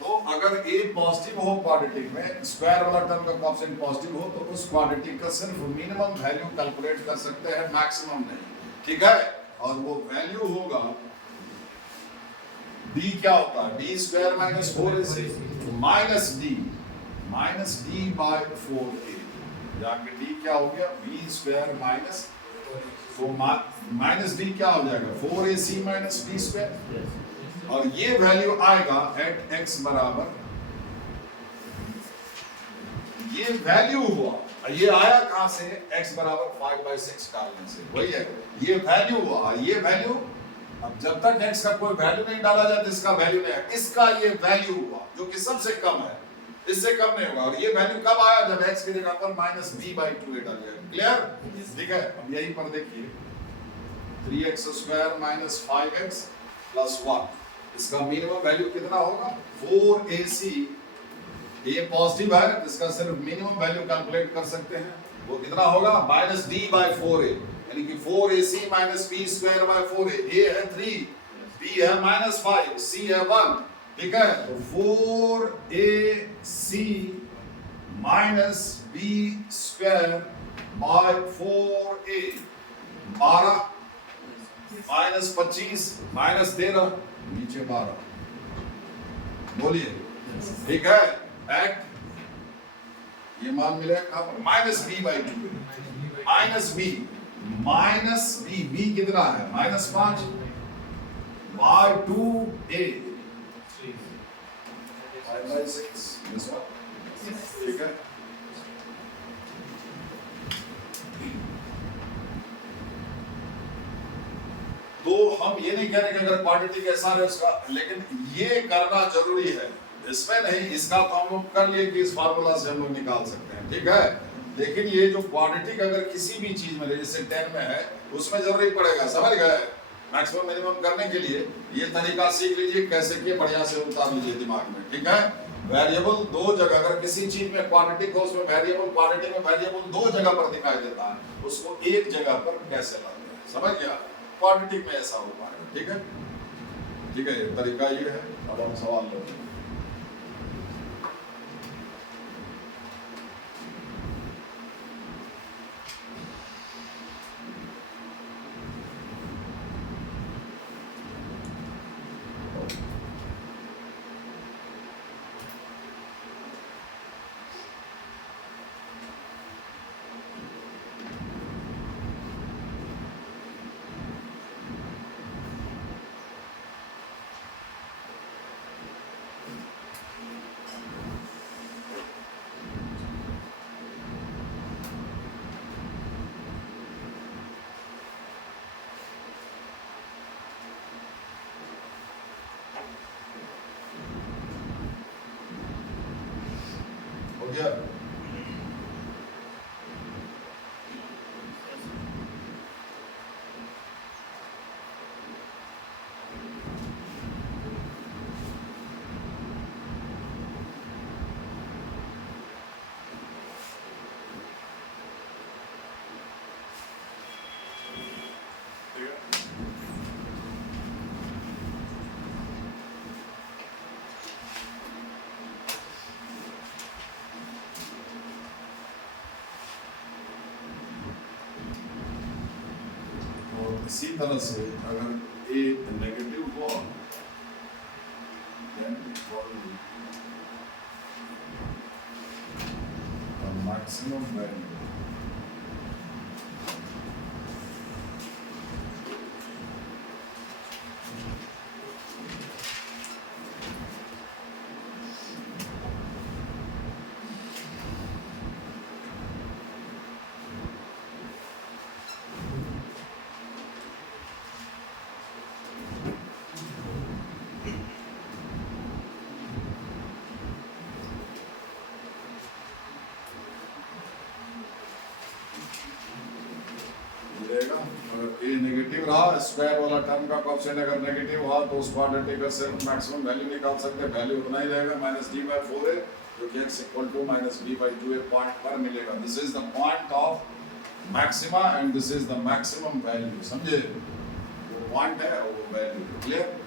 तो अगर a पॉजिटिव हो क्वाड्रेटिक में, स्क्वायर वाला टर्म का कोएफिशिएंट पॉजिटिव हो, तो उस क्वाड्रेटिक का सिर्फ मिनिमम वैल्यू कैलकुलेट कर सकते हैं, मैक्सिमम नहीं, ठीक है? और वो वैल्यू होगा d, क्या होता है? d square minus 4ac minus d by 4a, यानी d क्या हो गया? b स्क्वायर माइनस, तो माइनस d क्या हो जाएगा? 4ac माइनस b स्क्वायर, और ये वैल्यू आएगा एट x बराबर, ये वैल्यू हुआ, ये आया कहां से? x बराबर 5/6 डालने से, वही है, ये वैल्यू हुआ। ये वैल्यू, अब जब तक x का कोई वैल्यू नहीं डाला जाता इसका वैल्यू नहीं है, इसका ये वैल्यू हुआ जो कि सबसे कम है, इससे कम नहीं होगा। और ये वैल्यू कब आया? जब x की जगह पर -b/2 डाल दिया। क्लियर? ठीक है। अब यहीं पर देखिए 3x² - 5x + 1, इसका मिनिमम वैल्यू कितना होगा? 4ac। ये पॉजिटिव है, इसका सिर्फ मिनिमम वैल्यू कैलकुलेट कर सकते हैं, वो कितना होगा? -d/4a, यानी कि 4ac - b²/4a। a है 3, b है -5, c है 1, ठीक है? तो 4ac - b²/4a 12 -25 -13 नीचे 12, बोलिए, ठीक है? एट ये मान मिलेगा कहां पर? -b/2, -b कितना है? -5 /2a 5/6, ठीक है? तो हम ये नहीं कह रहे कि अगर क्वांटिटी कैसा है उसका, लेकिन ये करना जरूरी है, इसमें नहीं, इसका तो हम लोग कर लिए कि इस फार्मूला से हम लोग निकाल सकते हैं, ठीक है? लेकिन ये जो क्वांटिटी अगर किसी भी चीज में, जैसे 10 में है, उसमें जरूरी पड़ेगा, समझ गए? मैक्सिमम मिनिमम करने के लिए ये तरीका सीख लीजिए, कैसे किए, बढ़िया से उतार लीजिए दिमाग में, ठीक है? वेरिएबल 2 जगह, अगर किसी चीज में क्वांटिटी को, उसमें वेरिएबल, क्वांटिटी में वेरिएबल 2 जगह पर दिखाई देता है, उसको एक जगह पर कैसे लाते हैं, समझ गया? क्वांटिटी में ऐसा हो पाएगा, ठीक है? ठीक है, तरीका ये है। अब हम सवाल लेते हैं। हो गया। इसी तरह से अगर ए नेगेटिव हो मैक्सिमम वैल्यू अगर ए नेगेटिव रहा, स्क्वायर वाला टर्म का कोएफिशिएंट अगर नेगेटिव हुआ तो उस क्वाड्रेटिक का सिर्फ मैक्सिमम वैल्यू निकाल सकते हैं। वैल्यू उतना ही रहेगा -d/4a जो कि x = -b/2a पॉइंट पर मिलेगा। This is the point of maxima and this is the maximum value. समझे? वो पॉइंट है और वो value. Clear?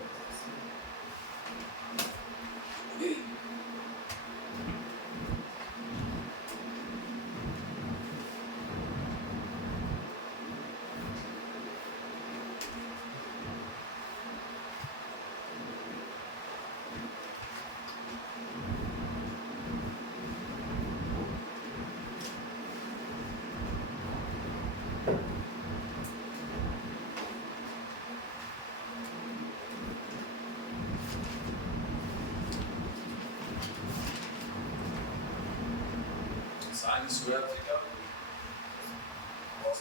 sin square theta cos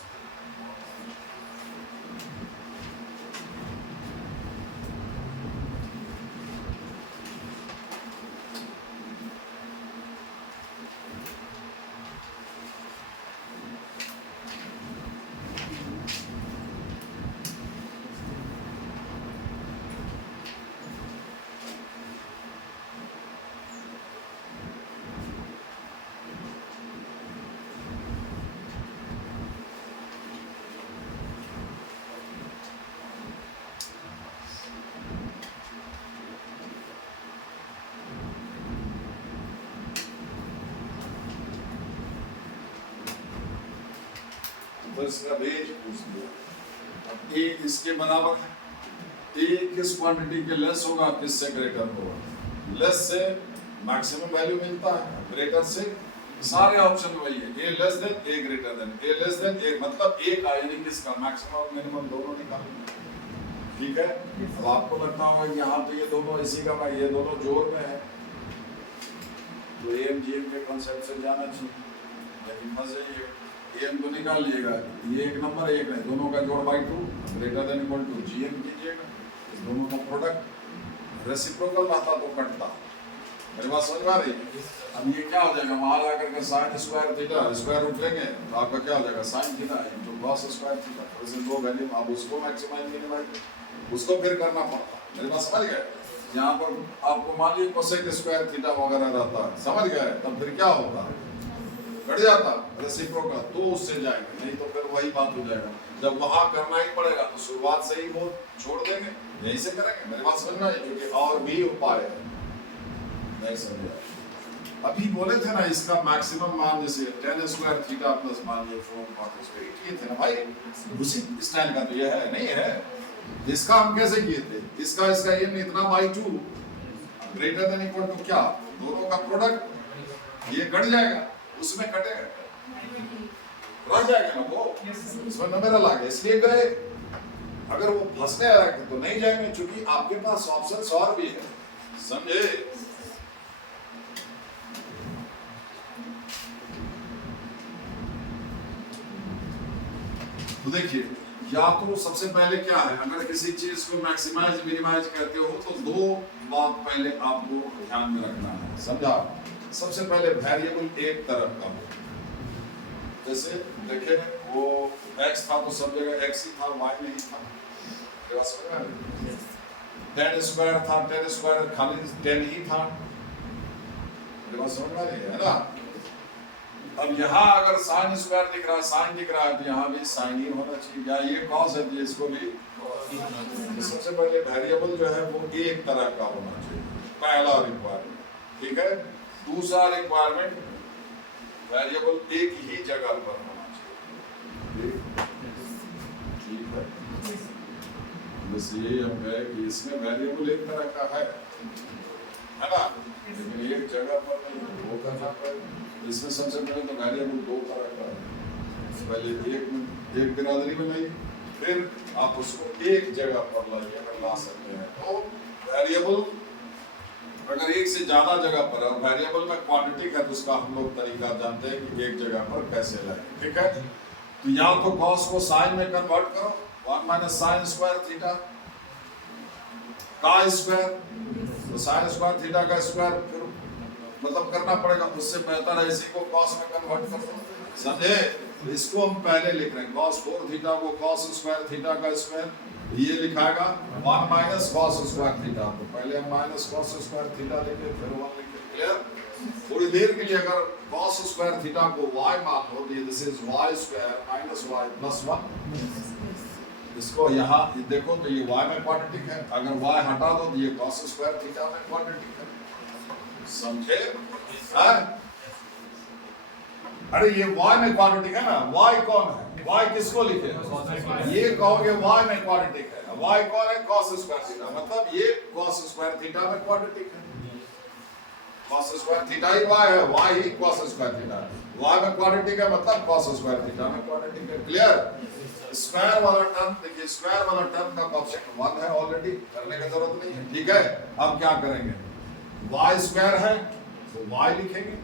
तो इसका रेंज पूछ दिया। अब ए इसके बराबर है। ए किस क्वांटिटी के लेस होगा, किससे ग्रेटर होगा? लेस से मैक्सिमम वैल्यू मिलता है, ग्रेटर से सारे ऑप्शन वही है। ए लेस देन, ए ग्रेटर देन, ए लेस देन, ए मतलब ए का यानी किसका मैक्सिमम और मिनिमम दोनों निकालना। ठीक है? अब आपको लगता होगा कि यहाँ पे ये दोनों इसी का भाई ये दोनों जोड़ में है तो एम जी एम के कॉन्सेप्ट से जाना चाहिए। लेकिन फंस जाइए, एम तो निकाल लीजिएगा, ये एक नंबर एक है, दोनों का जोड़ by 2 greater than equal to G M कीजिएगा। इस दोनों का प्रोडक्ट रेसिप्रोकल रहता तो कटता। मेरी बात समझ में आ रही है? अब ये क्या हो जाएगा, वहां आकर के sine square theta square root लेंगे तो आपका क्या हो जाएगा, sine theta into cos square theta. वैसे दो वैल्यू आप उसको मैक्सिमाइज मिनिमाइज उसको फिर करना पड़ता। मेरी बात समझ गए? यहाँ पर आपको मान लीजिए कोसेक स्क्वायर थीटा वगैरह रहता है, समझ गए? तब फिर क्या होता है, कट जाता रेसिप्रोकल, तो उससे जाएंगे, नहीं तो फिर वही बात हो जाएगा। जब वहां करना ही पड़ेगा तो शुरुआत से ही वो छोड़ देंगे, यहीं से करेंगे। मेरी बात समझना है, क्योंकि और भी उपाय है। नहीं समझे? अभी बोले थे ना इसका मैक्सिमम मान जैसे tan स्क्वायर थीटा प्लस मान लीजिए 4 cos स्क्वायर, ये थे ना भाई, उसी स्टाइल का तो ये है, नहीं है? इसका हम कैसे किए थे, इसका ये इतना by 2 greater than equal to क्या, दोनों का प्रोडक्ट, ये कट जाएगा, उसमें कटेगा, रह जाएगा ना वो, इसमें नंबर अलग है, इसलिए गए। अगर वो फंसने आ रहे तो नहीं जाएंगे, क्योंकि आपके पास ऑप्शंस और भी है। समझे? तो देखिए, या तो सबसे पहले क्या है, अगर किसी चीज को मैक्सिमाइज मिनिमाइज करते हो तो दो बात पहले आपको ध्यान में रखना है। समझा? सबसे पहले वेरिएबल एक तरफ का हो, जैसे देखे वो x था तो सब जगह x ही था, y नहीं था। टेन स्क्वायर था, टेन स्क्वायर खाली 10 ही था, समझ में नहीं है ना। अब यहाँ अगर साइन स्क्वायर दिख रहा है, साइन दिख रहा है, तो यहाँ भी साइन ही होना चाहिए, या ये कॉस है तो इसको भी। तो सबसे पहले वेरिएबल जो है वो एक तरह का होना चाहिए, पहला रिक्वायरमेंट, ठीक है। दूसरा रिक्वायरमेंट वेरिएबल एक ही जगह पर होना चाहिए, ठीक है। बस यही हम कहे कि इसमें वेरिएबल एक तरह का है ना, लेकिन एक जगह पर नहीं, वो करना पड़ेगा। इसमें सबसे पहले तो वेरिएबल दो तरह का है, पहले एक बिरादरी में लाइए, फिर आप उसको एक जगह पर लाइए, अगर ला सकते हैं तो। वेरिएबल अगर एक से ज्यादा जगह पर है, वेरिएबल में क्वांटिटी है, तो उसका हम लोग तरीका जानते हैं कि एक जगह पर कैसे लाएं, ठीक है। तो या तो कॉस को साइन में कन्वर्ट करो, 1 माइनस साइन स्क्वायर थीटा का स्क्वायर, तो साइन स्क्वायर थीटा का स्क्वायर फिर मतलब करना पड़ेगा, उससे बेहतर है इसी को कॉस में कन्वर्ट कर दो, समझे। इसको हम पहले लिख रहे हैं, cos 4 थीटा को cos स्क्वायर थीटा का स्क्वायर, ये लिखाएगा 1 माइनस cos स्क्वायर थीटा, तो पहले हम माइनस cos स्क्वायर थीटा लिखे, फिर 1 लिखे, क्लियर। थोड़ी देर के लिए अगर cos स्क्वायर थीटा को y मान लो, this is y square minus y plus 1, इसको यहाँ देखो तो ये y में क्वाड्रेटिक है, अगर y हटा दो तो ये cos स्क्वायर थीटा में क्वाड्रेटिक है, समझे। अरे ये y में क्वाड्रेटिक है ना, y कौन है, y किसको लिखे, ये कहोगे y में क्वाड्रेटिक है, y कौन है, cos स्क्वायर थीटा, मतलब ये cos स्क्वायर थीटा में क्वाड्रेटिक है, cos स्क्वायर थीटा ही y है, y ही cos स्क्वायर थीटा है, y में क्वाड्रेटिक है मतलब cos स्क्वायर थीटा में क्वाड्रेटिक है, क्लियर। स्क्वायर वाला टर्म देखिए, स्क्वायर वाला टर्म का कोएफिशिएंट 1 है, ऑलरेडी करने की जरूरत नहीं है, ठीक है। अब क्या करेंगे, y स्क्वायर है तो y लिखेंगे,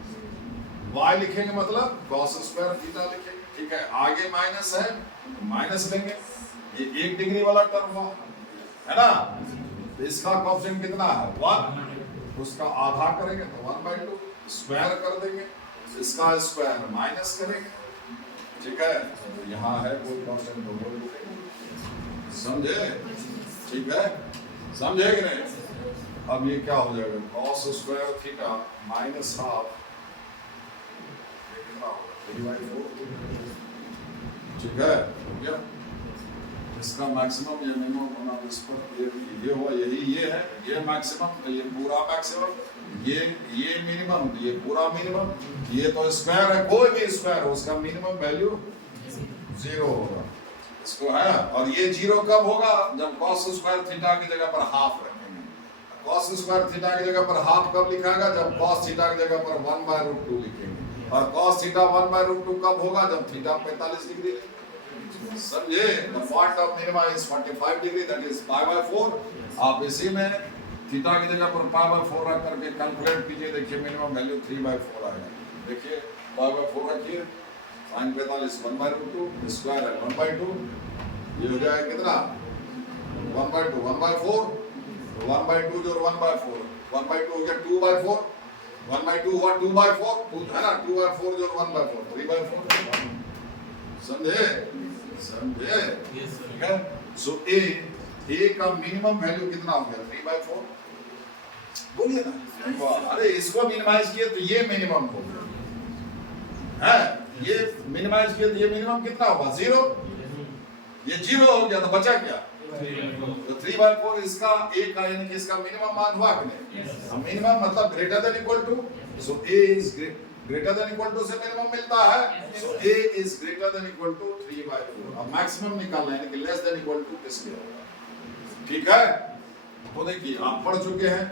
y लिखेंगे मतलब cos स्क्वायर थीटा लिखेंगे, ठीक है। आगे माइनस है तो माइनस लेंगे, ये 1 डिग्री वाला टर्म हुआ है ना, तो इसका कोएफिशिएंट कितना है 1, उसका आधा करेंगे तो 1/2, स्क्वायर कर देंगे, इसका स्क्वायर माइनस करेंगे, ठीक है। तो यहाँ है कोई कोएफिशिएंट तो लिखेंगे, समझे, ठीक है, समझे कि नहीं। अब ये क्या हो जाएगा, cos square theta minus half, कितना होगा 3/4, ठीक है, हो गया। इसका मैक्सिमम या मिनिमम होना, इस पर ये हुआ, यही ये है, ये मैक्सिमम तो ये पूरा मैक्सिमम, ये मिनिमम तो ये पूरा मिनिमम, ये तो स्क्वायर है, कोई भी स्क्वायर हो उसका मिनिमम वैल्यू 0 होगा, इसको है। और ये 0 कब होगा, जब cos स्क्वायर थीटा की जगह पर हाफ रखेंगे, cos स्क्वायर थीटा की जगह पर हाफ कब लिखाएगा, जब cos थीटा की जगह पर 1/√2 लिखेंगे, और cos थीटा 1/√2 कब होगा, जब थीटा 45 डिग्री, समझे। The point of minima is 45 degree, that is π/4। आप इसी में थीटा की जगह पर π/4 रख करके कैलकुलेट कीजिए, देखिए मिनिमम वैल्यू 3/4 आएगा, देखिए π/4 रखिए, sin 45 1/√2, स्क्वायर है 1/2, ये हो जाएगा कितना 1/2, 1/4, 1/2 जो 1/4, 1/2 हो गया 2/4, 1/2 हुआ 2/4 है ना, 2/4 जो 1/4 3/4, समझे, समझे, ठीक है। सो ए का मिनिमम वैल्यू कितना हो गया 3/4, बोलिए ना, अरे इसको मिनिमाइज किए तो ये मिनिमम हो गया है, ये मिनिमाइज किए तो ये मिनिमम कितना होगा 0, ये 0 हो गया तो बचा क्या, तो 3/4 इसका a का यानी कि इसका मिनिमम मान हुआ कि नहीं, मिनिमम मतलब greater than equal to, so a is greater than equal to से मिनिमम मिलता है, so a is greater than equal to 3/4। अब मैक्सिमम निकालना है यानी कि लेस देन इक्वल टू किसके होगा, ठीक है। तो देखिए आप पढ़ चुके हैं,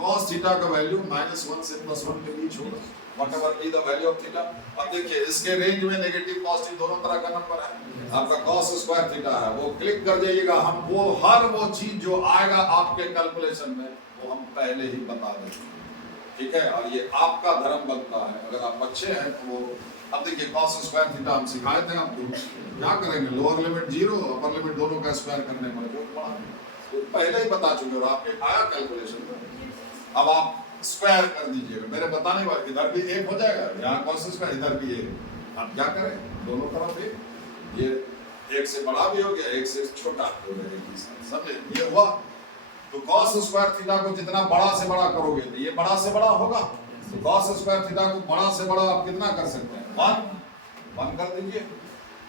cos थीटा का वैल्यू -1 से +1 के बीच होगा, whatever be the value of theta. अब देखिए इसके रेंज में नेगेटिव पॉजिटिव दोनों तरह का नंबर है, आपका cos स्क्वायर थीटा है, वो क्लिक कर जाइएगा, हम वो हर वो चीज जो आएगा आपके कैलकुलेशन में वो हम पहले ही बता देंगे, ठीक है। और ये आपका धर्म बनता है, अगर आप अच्छे हैं तो वो, अब देखिए cos स्क्वायर थीटा हम सिखाए थे आपको, क्या करेंगे, लोअर लिमिट 0 अपर लिमिट दोनों का स्क्वायर करने पर जो पहले ही बता चुके और आपके आया कैलकुलेशन में। अब आप स्क्वायर कर दीजिएगा, मेरे बताने वाले इधर भी एक हो जाएगा, यहाँ कॉस स्क्वायर इधर भी एक। आप क्या करें, दोनों तरफ एक, ये एक से बड़ा भी हो गया, एक से छोटा हो गया, एक ही साथ, समझे? ये हुआ। तो कॉस स्क्वायर थीटा को जितना बड़ा से बड़ा करोगे तो ये बड़ा से बड़ा होगा। तो कॉस स्क्वायर थीटा को बड़ा से बड़ा आप कितना कर सकते हैं, 1 कर दीजिए।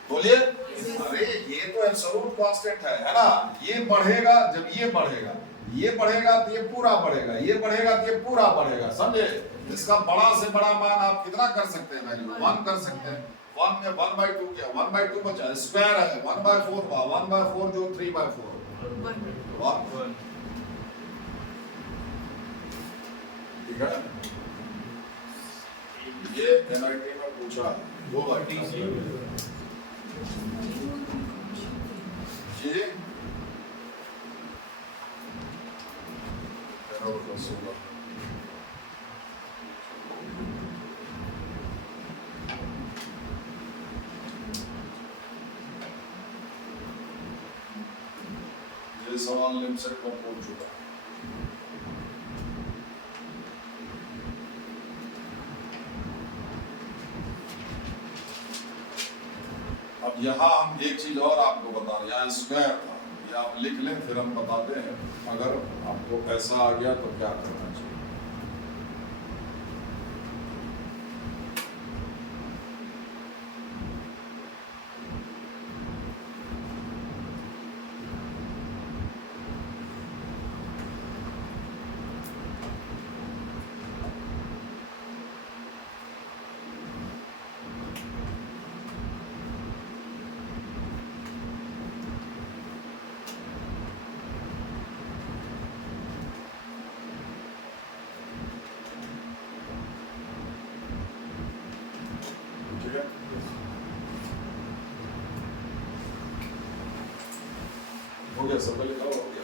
बोलिए, अरे ये तो एब्सोल्यूट कांस्टेंट है ना। ये बढ़ेगा, जब ये बढ़ेगा, ये बढ़ेगा तो ये पूरा बढ़ेगा, ये बढ़ेगा तो ये पूरा बढ़ेगा, समझे? इसका बड़ा से बड़ा मान आप कितना कर सकते हैं, वैल्यू 1 कर सकते हैं। 1 में 1/2 क्या, 1/2 बचा, स्क्वायर है 1/4 हुआ, 1/4 जो 3/4 1। ठीक है, ये एनआईटी में पूछा वो जी ये सवाल लिमसेट को पूछ चुका। अब यहाँ हम एक चीज और आपको बता रहे हैं, यहाँ स्क्वायर था, ये आप लिख लें, फिर हम बताते हैं अगर आपको ऐसा आ गया तो क्या करना चाहिए। हो गया, सब लिखा हो गया।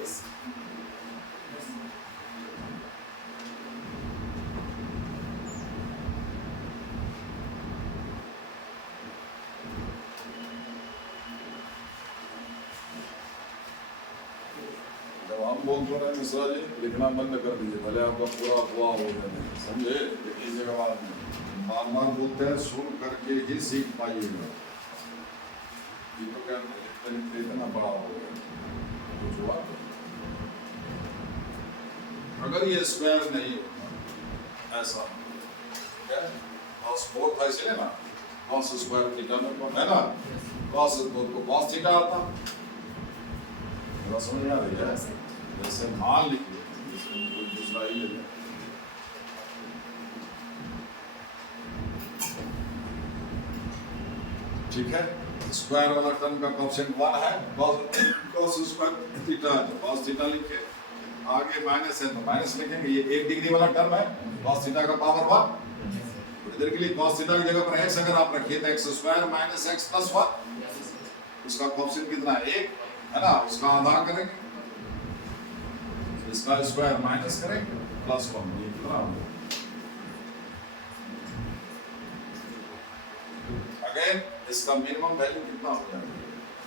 जब हम बोलते रहे मिश्रा जी लिखना बंद कर दीजिए, भले आपका पूरा हुआ हो जाए, समझे? लीजिएगा बाद में, बार बार बोलते हैं, सुन करके ही सीख पाइएगा। ये तो क्या इतना बड़ा हो गया कुछ हुआ। अगर ये स्क्वायर नहीं होता ऐसा, cos 4 था इसलिए ना, cos स्क्वायर थीटा में है ना, cos 4 को cos थीटा आता। समझ में आ रही है? जैसे मान लिखिए, कोई दूसरा ही ले लें, ठीक है? स्क्वायर वाला टर्म का कोएफिशिएंट 1 है, cos स्क्वायर थीटा है तो cos थीटा लिखे, आगे माइनस है तो माइनस लिखेंगे। ये 1 डिग्री वाला टर्म है, cos थीटा का पावर 1। इधर के लिए cos थीटा की जगह पर x अगर आप रखिए तो x square minus x plus 1, उसका कोएफिशिएंट कितना है, 1 है ना, उसका आधा करेंगे, इसका स्क्वायर माइनस करेंगे प्लस 1, ये कितना होगा। अगेन इसका मिनिमम वैल्यू कितना हो जाएगा,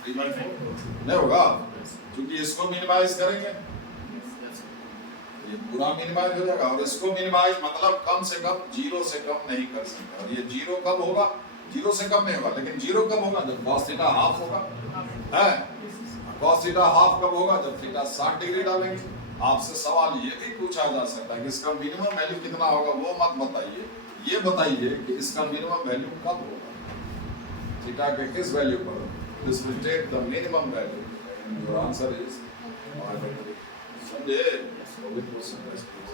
3/4 नहीं होगा, क्योंकि इसको मिनिमाइज करेंगे, ये पूरा मिनिमाइज हो जाएगा, और इसको मिनिमाइज मतलब कम से कम 0 से कम नहीं कर सकते। और ये 0 कब होगा, 0 से कम नहीं होगा, लेकिन 0 कब होगा, जब cos थीटा हाफ होगा, है cos थीटा हाफ कब होगा, जब थीटा 60 डिग्री डालेंगे। आपसे सवाल ये भी पूछा जा सकता है कि इसका मिनिमम वैल्यू कितना होगा, वो मत बताइए, ये बताइए कि इसका मिनिमम वैल्यू कब होगा, थीटा के किस वैल्यू पर। This will take the minimum value, your answer is, समझे?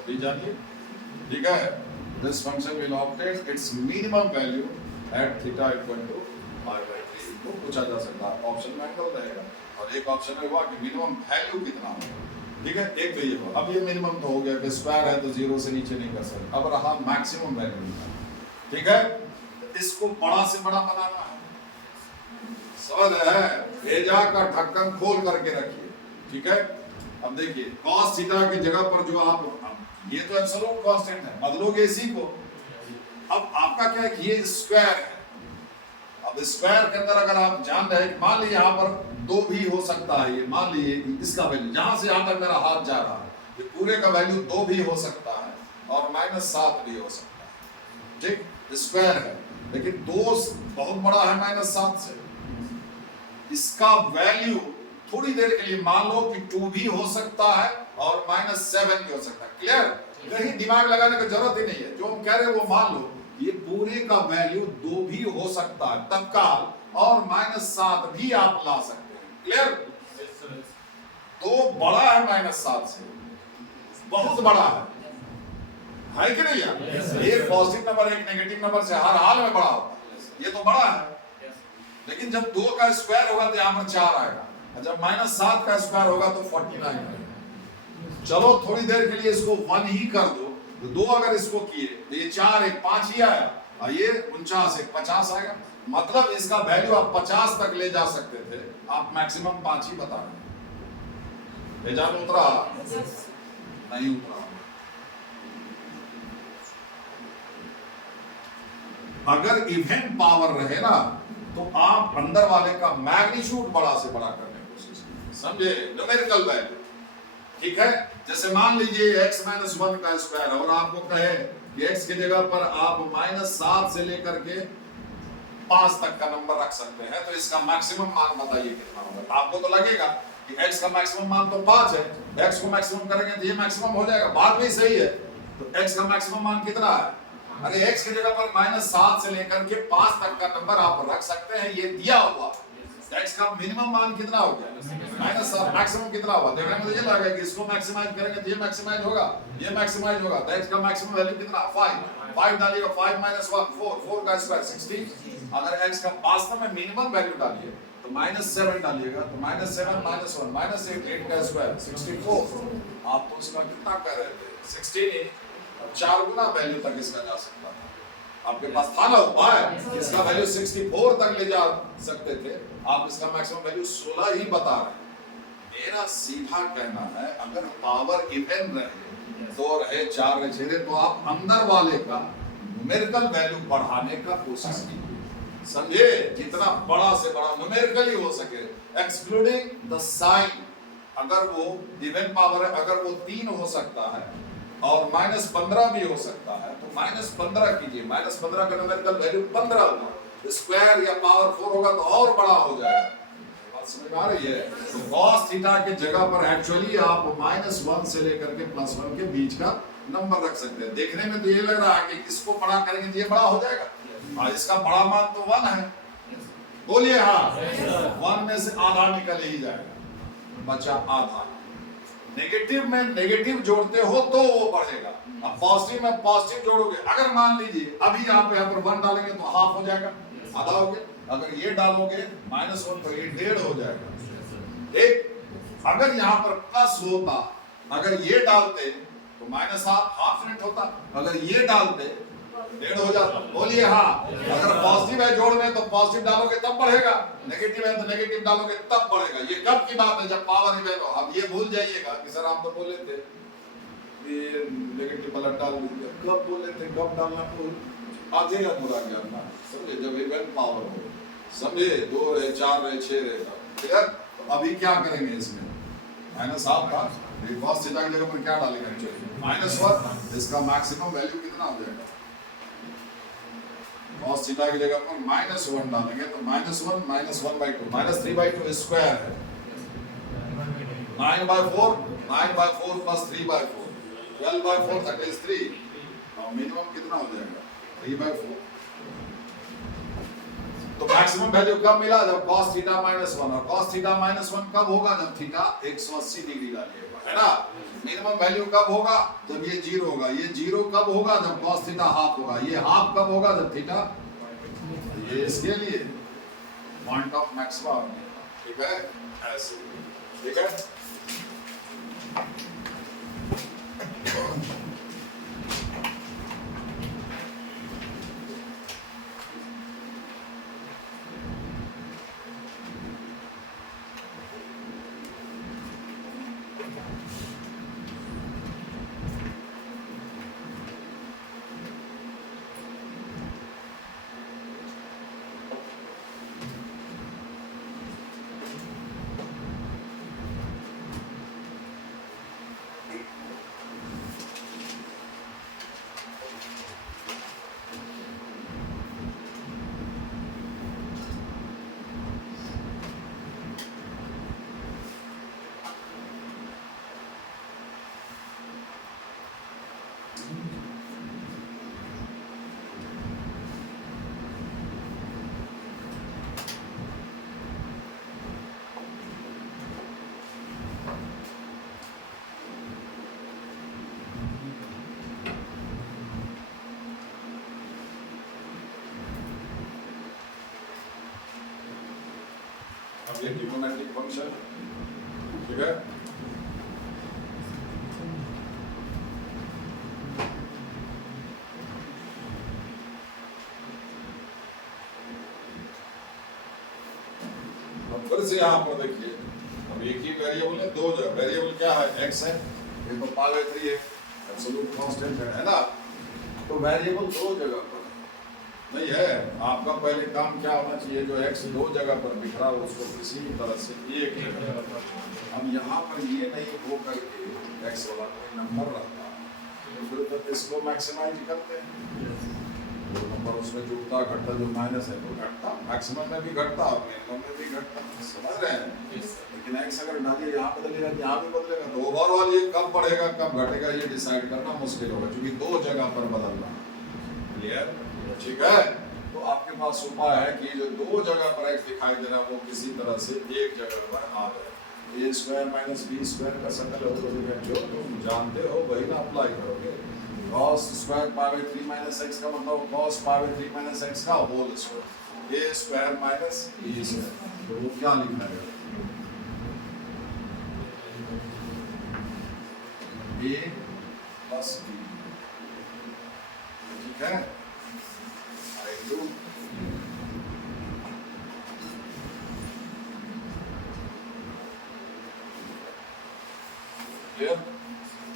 भी जानिए, ठीक है? This function will obtain its minimum value at theta equal to π/3। तो पूछा जा सकता है, ऑप्शन में एंगल रहेगा, और एक ऑप्शन में हुआ कि मिनिमम वैल्यू कितना होगा, ठीक है? एक तो ये हुआ। अब ये मिनिमम तो हो गया कि स्क्वायर है तो 0 से नीचे नहीं कर सकते। अब रहा मैक्सिमम वैल्यू, ठीक है? इसको बड़ा से बड़ा बनाना है, समझ है? भेजा का ढक्कन खोल करके रखिए, ठीक है? अब देखिए cos थीटा की जगह पर जो आप, ये तो एब्सोल्यूट कांस्टेंट है, बदलोगे इसी को। अब आपका क्या है कि ये स्क्वायर है, अब स्क्वायर के अंदर अगर आप जान रहे हैं, मान लीजिए यहाँ पर 2 भी हो सकता है, ये मान लीजिए इसका वैल्यू जहां से यहां तक मेरा हाथ जा रहा है, ये पूरे का वैल्यू 2 भी हो सकता है, और -7 भी हो सकता है, ठीक, स्क्वायर है, लेकिन 2 बहुत बड़ा है -7 से। इसका वैल्यू थोड़ी देर के लिए मान लो कि 2 भी हो सकता है और -7 भी हो सकता है। क्लियर? कहीं दिमाग लगाने की जरूरत ही नहीं है, जो हम कह रहे हैं वो मान लो। ये पूरे का वैल्यू 2 भी हो सकता है तत्काल, और -7 भी आप ला सकते हैं। क्लियर? 2 बड़ा है -7 से, बहुत बड़ा है कि नहीं यार? एक पॉजिटिव नंबर एक नेगेटिव नंबर से हर हाल में बड़ा होता है, ये तो बड़ा है। लेकिन जब 2 का स्क्वायर होगा तो यहाँ पर 4 आएगा, और जब -7 का स्क्वायर होगा तो 49 आएगा। चलो थोड़ी देर के लिए इसको 1 ही कर दो, तो 2 अगर इसको किए तो ये 4 1 5 ही आया, और ये 49 1 50 आएगा। मतलब इसका वैल्यू आप 50 तक ले जा सकते थे, आप मैक्सिमम 5 ही बता रहे हैं। बेजान उतरा नहीं उतरा। अगर इवेंट पावर रहे ना तो आप अंदर वाले का मैग्नीट्यूड बड़ा से बड़ा करने की कोशिश करें, समझे? न्यूमेरिकल वैल्यू, ठीक है? जैसे मान लीजिए x - 1 का स्क्वायर, और आपको कहे कि x की जगह पर आप -7 से लेकर के 5 तक का नंबर रख सकते हैं, तो इसका मैक्सिमम मान बताइए कितना होगा? आपको तो लगेगा कि x का मैक्सिमम मान तो 5 है, x को मैक्सिमम करेंगे तो ये मैक्सिमम हो जाएगा। बात भी सही है, तो x का मैक्सिमम मान कितना है? अरे x की जगह पर -7 से लेकर के 5 तक का नंबर आप रख सकते हैं, ये दिया हुआ। x का मिनिमम मान कितना हो गया? -7। मैक्सिमम कितना हुआ? देखने में तो ये लगेगा कि इसको मैक्सिमाइज करेंगे तो ये मैक्सिमाइज होगा, ये मैक्सिमाइज होगा, तो x का मैक्सिमम वैल्यू कितना? 5 डालिएगा, 5 - 1 4 का स्क्वायर 16। अगर x का वास्तव में मिनिमम वैल्यू डालिए तो -7 डालिएगा, तो -7 - 1 -8 का स्क्वायर 64। आप तो उसका कितना कर रहे थे? 16 ही, 4 गुना वैल्यू तक इसका जा सकता था। आपके पास था ना उपाय, इसका वैल्यू 64 तक ले जा सकते थे, आप इसका मैक्सिमम वैल्यू 16 ही बता रहे हैं। मेरा सीधा कहना है, अगर पावर इवन रहे, 2 रहे, 4 रहे, 6 रहे, तो आप अंदर वाले का न्यूमेरिकल वैल्यू बढ़ाने का कोशिश कीजिए, समझे? जितना बड़ा से बड़ा न्यूमेरिकली हो सके, एक्सक्लूडिंग द साइन। अगर वो इवन पावर है, अगर वो 3 हो सकता है और -15 भी हो सकता है, तो -15 कीजिए। -15 का न्यूमेरिकल वैल्यू 15 होगा, स्क्वायर या पावर 4 होगा तो और बड़ा हो जाएगा। बात समझ आ रही है? तो cos थीटा की जगह पर एक्चुअली आप -1 से लेकर के +1 के बीच का नंबर रख सकते हैं। देखने में तो ये लग रहा है कि इसको बड़ा करेंगे तो ये बड़ा हो जाएगा, और इसका बड़ा मान तो 1 है। बोलिए हाँ, 1 में से आधा निकल ही जाएगा, बचा आधा। नेगेटिव में नेगेटिव जोड़ते हो तो वो बढ़ेगा, अब पॉजिटिव में पॉजिटिव जोड़ोगे। अगर मान लीजिए अभी आप यहाँ पर 1 डालेंगे तो हाफ हो जाएगा, आधा हो गया। अगर ये डालोगे -1 तो ये 1.5 हो जाएगा। एक अगर यहाँ पर प्लस होता, अगर ये डालते तो हाफ यूनिट होता, अगर ये डालते 1.5 हो जाता। बोलिए हाँ। अगर पॉजिटिव है जोड़ में तो पॉजिटिव डालोगे तब बढ़ेगा, नेगेटिव है तो नेगेटिव डालोगे तब बढ़ेगा। ये कब की बात है? जब पावर इवन हो। अब ये भूल जाइएगा कि सर आप तो बोले थे ये नेगेटिव वाला डाल दीजिए, कब बोले थे, कब डालना, आधे अधूरा ज्ञान ना, समझे? जब इवन पावर हो, समझे? 2 रहे, 4 रहे, 6 रहे, क्लियर? तो अभी क्या करेंगे इसमें? -7 था, cos थीटा की जगह पर क्या डालेंगे? -1। इसका मैक्सिमम वैल्यू कितना हो जाएगा? cos थीटा की जगह पर -1 डालेंगे तो -1 -1/2 -3/2 स्क्वायर है, 9/4 9/4 + 3/4 12/4 दैट इज 3। और मिनिमम कितना हो जाएगा? 3/4। तो मैक्सिमम वैल्यू कब मिला? जब cos थीटा -1। और cos थीटा -1 कब होगा? जब थीटा 180 डिग्री डालिएगा, है ना? मिनिमम वैल्यू कब होगा? जब ये 0 होगा। ये 0 कब होगा? जब cos थीटा हाफ होगा। ये हाफ कब होगा? जब थीटा, ये इसके लिए पॉइंट ऑफ मैक्सिमा, ठीक है? ऐसे, ठीक है? ये ट्रिग्नोमेट्रिक फंक्शन, ठीक है। अब फिर से यहाँ पर देखिए, अब एक ही वेरिएबल है, दो जगह वेरिएबल क्या है, x है, ये तो पावर 3 है, एब्सोल्यूट कांस्टेंट है ना। तो वेरिएबल दो जगह पर नहीं है, आपका पहले काम क्या होना चाहिए, जो x दो जगह पर बिखरा हो उसको किसी भी तरह से एक जगह पर, हम यहाँ पर ये नहीं हो करके x वाला कोई नंबर रखता तो फिर तो इसको मैक्सिमाइज करते हैं, जो नंबर उसमें जुड़ता घटता, जो माइनस है वो घटता, मैक्सिमम में भी घटता और मिनिमम में भी घटता, समझ रहे हैं। लेकिन x अगर डालिए यहाँ बदलेगा यहाँ भी बदलेगा, तो ओवरऑल ये कब बढ़ेगा कब घटेगा ये डिसाइड करना मुश्किल होगा, क्योंकि दो जगह पर बदलना। क्लियर, ठीक है। तो आपके पास उपाय है कि जो दो जगह पर x दिखाई दे रहा है वो किसी तरह से एक जगह पर आ जाए। a square minus b square का सकल है, जो तुम जानते हो वही ना अप्लाई करोगे। cos square power 3 minus x का मतलब cos पावर 3 माइनस x का whole square, a square minus b square, तो वो क्या लिखना है, a प्लस b, ठीक है।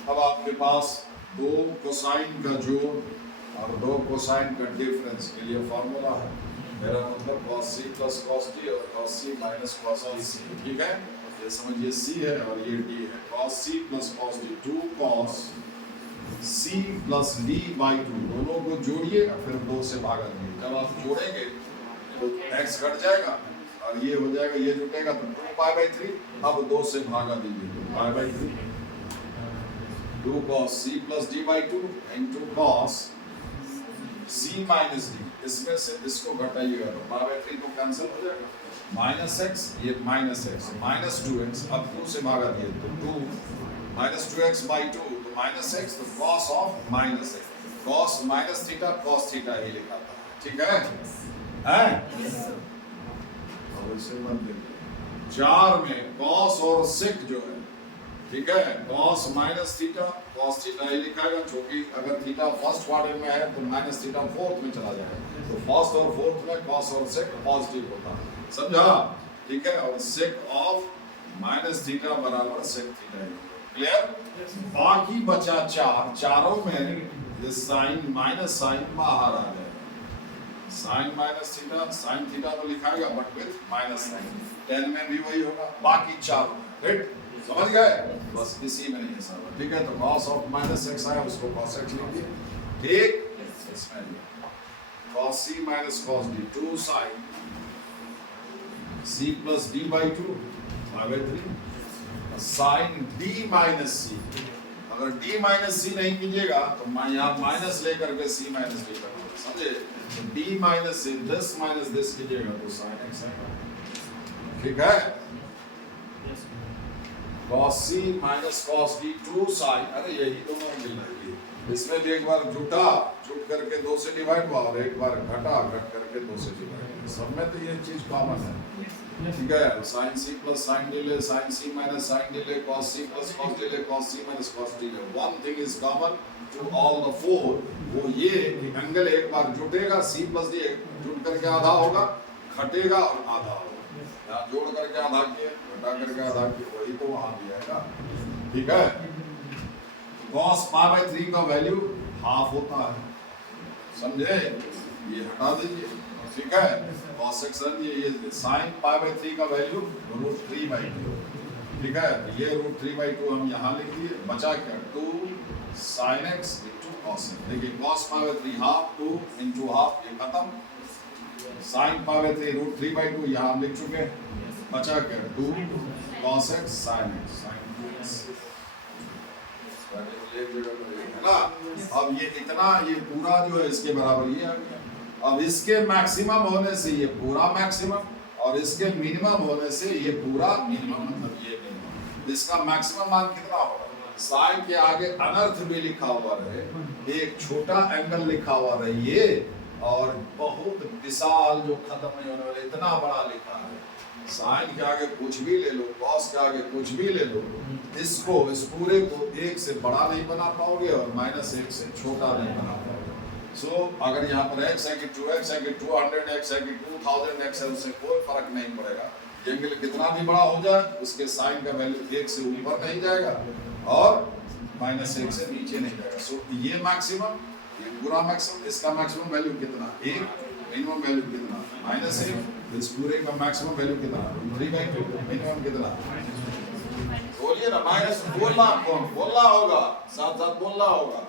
अब आपके पास दो कोसाइन का जोड़ और दो कोसाइन का डिफरेंस के लिए फॉर्मूला है, मेरा मतलब cos c plus cos d और cos c minus cos d, ठीक है। ये समझिए c है और ये d है, cos c plus cos d, 2 cos c प्लस d बाई 2, दोनों को जोड़िए और फिर 2 से भागा दीजिए। जब आप जोड़ेंगे तो x घट जाएगा और ये हो जाएगा, ये जुटेगा तो 2 पाई बाई 3, अब 2 से भागा दीजिए, 2 पाई बाई 3, 2 cos c प्लस d by 2 into cos c minus d, इसमें से इसको घटाइएगा तो पाई बाई 3 तो कैंसिल हो जाएगा, माइनस x, ये माइनस x, माइनस 2x, अब 2 से भागा दिए तो 2 माइनस 2x बाई 2 तो माइनस x, तो cos of minus x, cos minus theta cos theta ही लिखा था, ठीक है। और इसे मत देखिए, 4 में cos और sec जो है, ठीक है, cos minus theta cos theta ही लिखाएगा, क्योंकि अगर थीटा फर्स्ट क्वाड्रेंट में है तो माइनस थीटा फोर्थ में चला जाएगा, तो फर्स्ट और फोर्थ में cos और sec पॉजिटिव होता है, समझा, ठीक है। और sec ऑफ माइनस थीटा बराबर sec थीटा, क्लियर। बाकी बचा 4, चारों में ये साइन माइनस साइन बाहर आ जाएगा, sine minus theta sine theta तो लिखाएगा बट विद माइनस साइन, 10 में भी वही होगा, बाकी 4, राइट, समझ गए, बस इसी में ये सब, ठीक है। तो cos ऑफ माइनस x आया उसको cos x लिख दिए, ठीक, इसमें cos c minus cos d, 2 sin c प्लस d by 2 by 3 sin d minus c, अगर d माइनस c नहीं कीजिएगा तो यहाँ माइनस लेकर के c माइनस d करोगे, समझे, तो d माइनस c दिस कीजिएगा तो sin x आएगा, ठीक है। cos c minus cos d 2 sin, अरे यही दोनों मिल रही है, इसमें भी एक बार जुटा जुट करके 2 से डिवाइड हुआ और एक बार घटा घट करके 2 से डिवाइड, सब में तो ये चीज कॉमन है, ठीक है। sin c plus sin d ले, sin c minus sin d ले, cos c plus cos d ले, cos c minus cos d ले, one thing is common to all the four, वो ये कि एंगल एक बार जुटेगा, c प्लस d जुट करके आधा होगा, घटेगा और आधा होगा, यहाँ जोड़ करके आधा किए, घटा करके आधा किए, वही तो वहां भी आएगा, ठीक है। cos पाई बाई 3 का वैल्यू हाफ होता है, समझे, ये हटा दीजिए, ठीक है। cos सेक्शन ये sin पाई बाई 3 का वैल्यू √3 बाई 2, ठीक है, ये √3 बाई 2 हम यहाँ लिख दिए, बचा क्या 2 sin x into cos x, देखिए cos pi by 3 half, 2 into half, ये खत्म, sin पाई बाई 3 √3 बाई 2 यहाँ हम लिख चुके हैं, बचा क्या 2 cos x sin x, sin 2x, है ना। अब ये इतना, ये पूरा जो है इसके बराबर ये आ गया, अब इसके मैक्सिमम होने से ये पूरा मैक्सिमम और इसके मिनिमम होने से ये पूरा मिनिमम, मतलब ये मिनिमम, इसका मैक्सिमम मान कितना होगा, साइन के आगे अनर्थ भी लिखा हुआ रहे, एक छोटा एंगल लिखा हुआ रहे ये, और बहुत विशाल जो खत्म नहीं होने वाला, इतना बड़ा लिखा है। साइन के आगे कुछ भी ले लो, कॉस के आगे कुछ भी ले लो, इसको इस पूरे को एक से बड़ा नहीं बना पाओगे और माइनस एक से छोटा नहीं बना पाओगे। सो अगर यहाँ पर x है कि 2x है कि 200x है कि 2000x है, उससे कोई फर्क नहीं पड़ेगा। एंगल कितना भी बड़ा हो जाए उसके साइन का वैल्यू एक से ऊपर नहीं जाएगा और माइनस एक से नीचे नहीं जाएगा। सो ये मैक्सिमम, ये पूरा मैक्सिमम, इसका मैक्सिमम वैल्यू कितना, एक, मिनिमम वैल्यू कितना, माइनस एक, इस पूरे का मैक्सिमम वैल्यू कितना, मिनिमम कितना, बोलिए ना, माइनस बोलना होगा, साथ साथ बोलना होगा।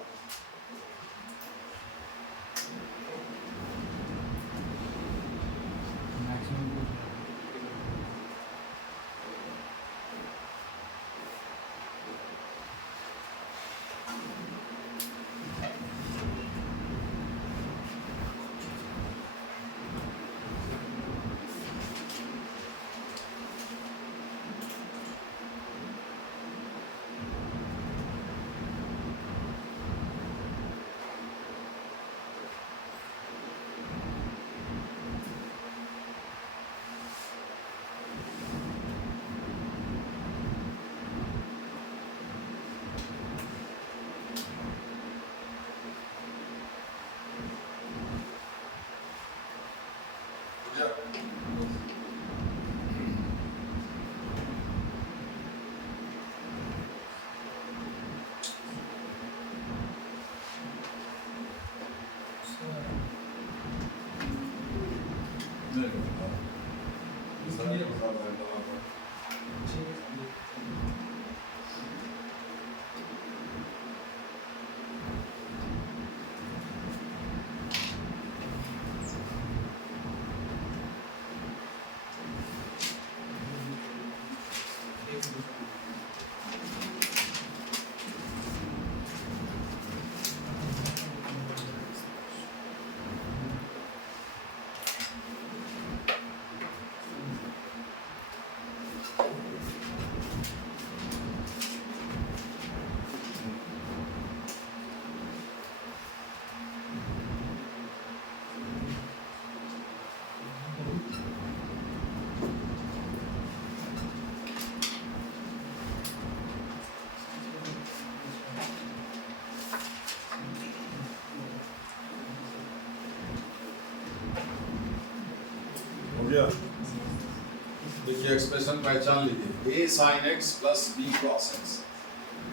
देखिए एक्सप्रेशन पहचान लीजिए, a sin x plus b cos x,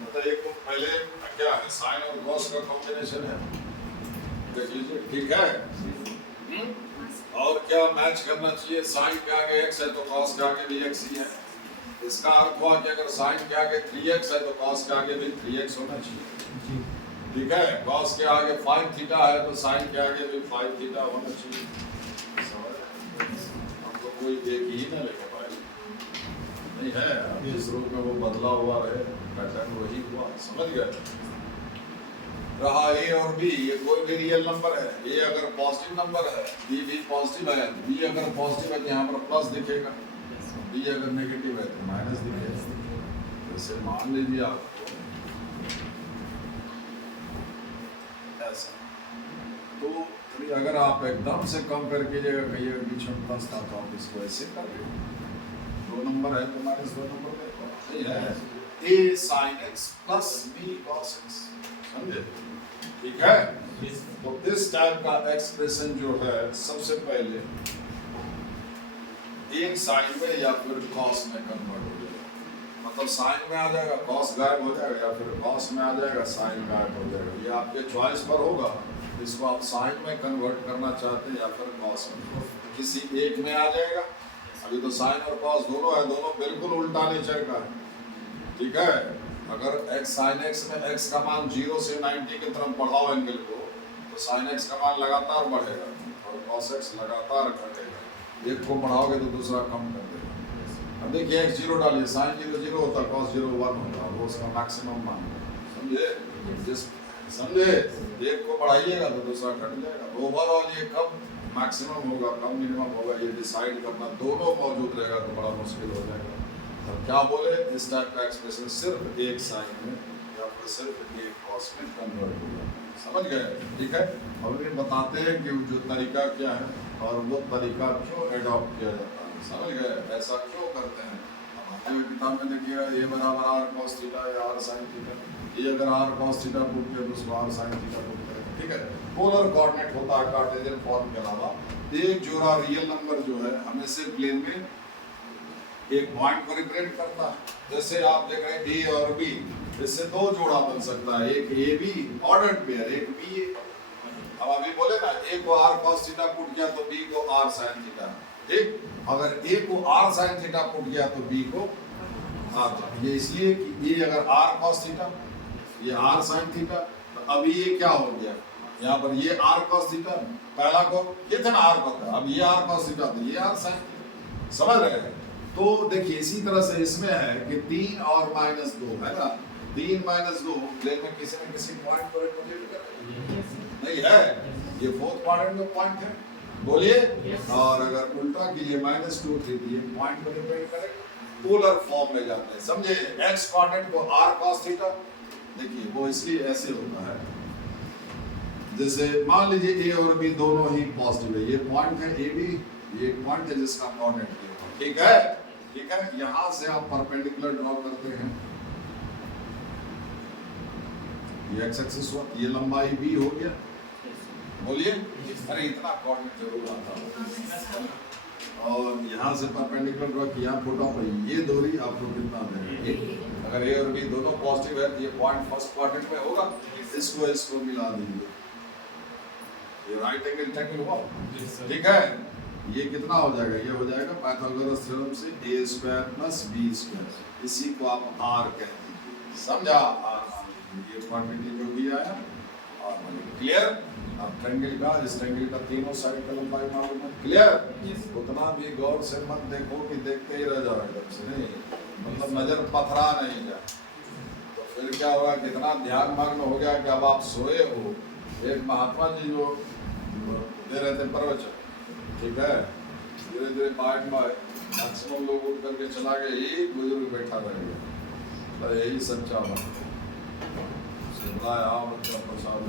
मतलब एक पहले क्या है, साइन और कॉस का कॉम्बिनेशन है, देख लीजिए, ठीक है। और क्या मैच करना चाहिए, साइन के आगे x है तो कॉस के आगे भी x ही है। इसका अर्थ हुआ कि अगर साइन के आगे 3x है तो कॉस के आगे भी 3x होना चाहिए, ठीक है। कॉस के आगे 5 थीटा है तो साइन के आगे भी 5 थीटा होना चाहिए। हमको कोई एक ही ना लेकर पाए, नहीं है, जिस रूप में वो बदला हुआ रहे, पैटर्न वही हुआ, समझ गए। रहा ए और बी, ये कोई भी रियल नंबर है, ए अगर पॉजिटिव नंबर है, बी भी पॉजिटिव है, बी अगर पॉजिटिव है तो यहाँ पर प्लस दिखेगा, बी अगर नेगेटिव है तो माइनस दिखेगा। जैसे मान लीजिए आपको ऐसा, तो अगर आप एकदम से कम करके कहिएगा बीच में प्लस था तो आप इसको ऐसे कर लीजिए, 2 नंबर है तो माइनस 2 नंबर देखो, सही है, a sin x plus b cos x, समझे, ठीक है। तो इस टाइप का एक्सप्रेशन जो है सबसे पहले एक साइन में या फिर कॉस में कन्वर्ट हो जाएगा, मतलब साइन में आ जाएगा कॉस गायब हो जाएगा, या फिर कॉस में आ जाएगा साइन गायब हो जाएगा, ये आपके चॉइस पर होगा। इसको आप साइन में कन्वर्ट करना चाहते हैं या फिर कॉस में, किसी एक में आ जाएगा। अभी तो साइन और कॉस दोनों है, दोनों बिल्कुल उल्टा नेचर का है, ठीक है। अगर x sin x में x का मान 0 से 90 की तरफ बढ़ाओ एंगल को, तो sin x का मान लगातार बढ़ेगा और cos x लगातार घटेगा, एक को बढ़ाओगे तो दूसरा कम कर देगा। अब देखिए x 0 डालिए, sin 0 0 होता, cos 0 1 होता, वो उसका मैक्सिमम मान है, समझे, समझे। एक को बढ़ाइएगा तो दूसरा घट जाएगा, ओवरऑल ये कब मैक्सिमम होगा कब मिनिमम होगा ये डिसाइड करना, दोनों मौजूद रहेगा तो बड़ा मुश्किल हो जाएगा। तो क्या बोले, इस टाइप का एक्सप्रेशन सिर्फ एक साइन में या फिर सिर्फ एक कॉस में कन्वर्ट होगा। समझ गए? ठीक है। अब ये बताते हैं कि जो तरीका क्या है और वो तरीका क्यों एडॉप्ट किया जाता है। समझ गए? ऐसा क्यों करते हैं? अब किताब में देखिएगा ये बराबर आर कॉस थीटा या आर साइन थीटा, ये अगर आर कॉस थीटा पुट किया तो उसको आर साइन थीटा पुट करें। ठीक है। पोलर कोऑर्डिनेट होता है कार्टेशियन फॉर्म के अलावा। एक जोड़ा रियल नंबर जो है हमेशा प्लेन में एक पॉइंट को रिप्रेजेंट करता है। जैसे आप देख रहे हैं ए और बी, इससे दो जोड़ा बन सकता है, एक ए बी ऑर्डर्ड पेयर, एक बी ए। अब अभी बोले ना ए को आर कॉस थीटा पुट किया तो बी को आर साइन थीटा। ठीक। अगर ए को आर साइन थीटा पुट किया तो बी को आर, ये इसलिए कि ए अगर आर कॉस थीटा, ये आर साइन थीटा, तो अभी ये क्या हो गया यहाँ पर, ये आर कॉस थीटा, पहला को ये था ना आर कॉस, अब ये आर कॉस थीटा तो ये आर साइन थीटा। समझ रहे हैं? तो देखिए इसी तरह से इसमें है कि 3 और -2 है ना, 3 -2 प्लेन में किसी न किसी पॉइंट पर रिप्रेजेंट कर रहे हैं। नहीं है, ये फोर्थ क्वाड्रेंट में पॉइंट है, बोलिए। और अगर उल्टा कीजिए -2 3 ये पॉइंट पर रिप्रेजेंट करेंगे, पोलर फॉर्म में जाते हैं। समझे? एक्स क्वाड्रेंट को आर कॉस थीटा, देखिए वो इसलिए ऐसे होता है, जैसे मान लीजिए ए और बी दोनों ही पॉजिटिव है, ये पॉइंट है ए बी, ये पॉइंट है जिसका कोऑर्डिनेट है। ठीक है। ठीक है। यहां से आप परपेंडिकुलर ड्रॉ करते हैं, ये एक्स एक्सिस हुआ, ये लंबाई बी हो गया, बोलिए। अरे इतना कोऑर्डिनेट जरूर आता है। और यहां से परपेंडिकुलर ड्रॉ किया, फोटो पर ये दूरी आपको कितना देगा, अगर ए और बी दोनों पॉजिटिव है तो ये पॉइंट फर्स्ट क्वाड्रेंट में होगा, इसको मिला दीजिए, ये राइट एंगल ट्रायंगल हुआ। ठीक है। ये कितना हो जाएगा, ये हो जाएगा पाइथागोरस थ्योरम से a² + b², इसी को आप r कहते हैं। समझा? ये क्वांटिटी जो भी आया और क्लियर। अब ट्रायंगल का, इस ट्रायंगल का तीनों साइड का लंबाई मालूम है, क्लियर। उतना भी गौर से मत देखो कि देखते ही रह जाओ एकदम से, नहीं मतलब नजर पथरा नहीं जाए, तो फिर क्या होगा, कितना ध्यान मग्न हो गया कि अब आप सोए हो। एक महात्मा जी जो दे रहे थे प्रवचन, ठीक है, धीरे धीरे बाइक में मैक्सिमम लोग उठ करके चला गए, एक बुजुर्ग बैठा रह गया, तो यही सच्चा बात है। बच्चा प्रसाद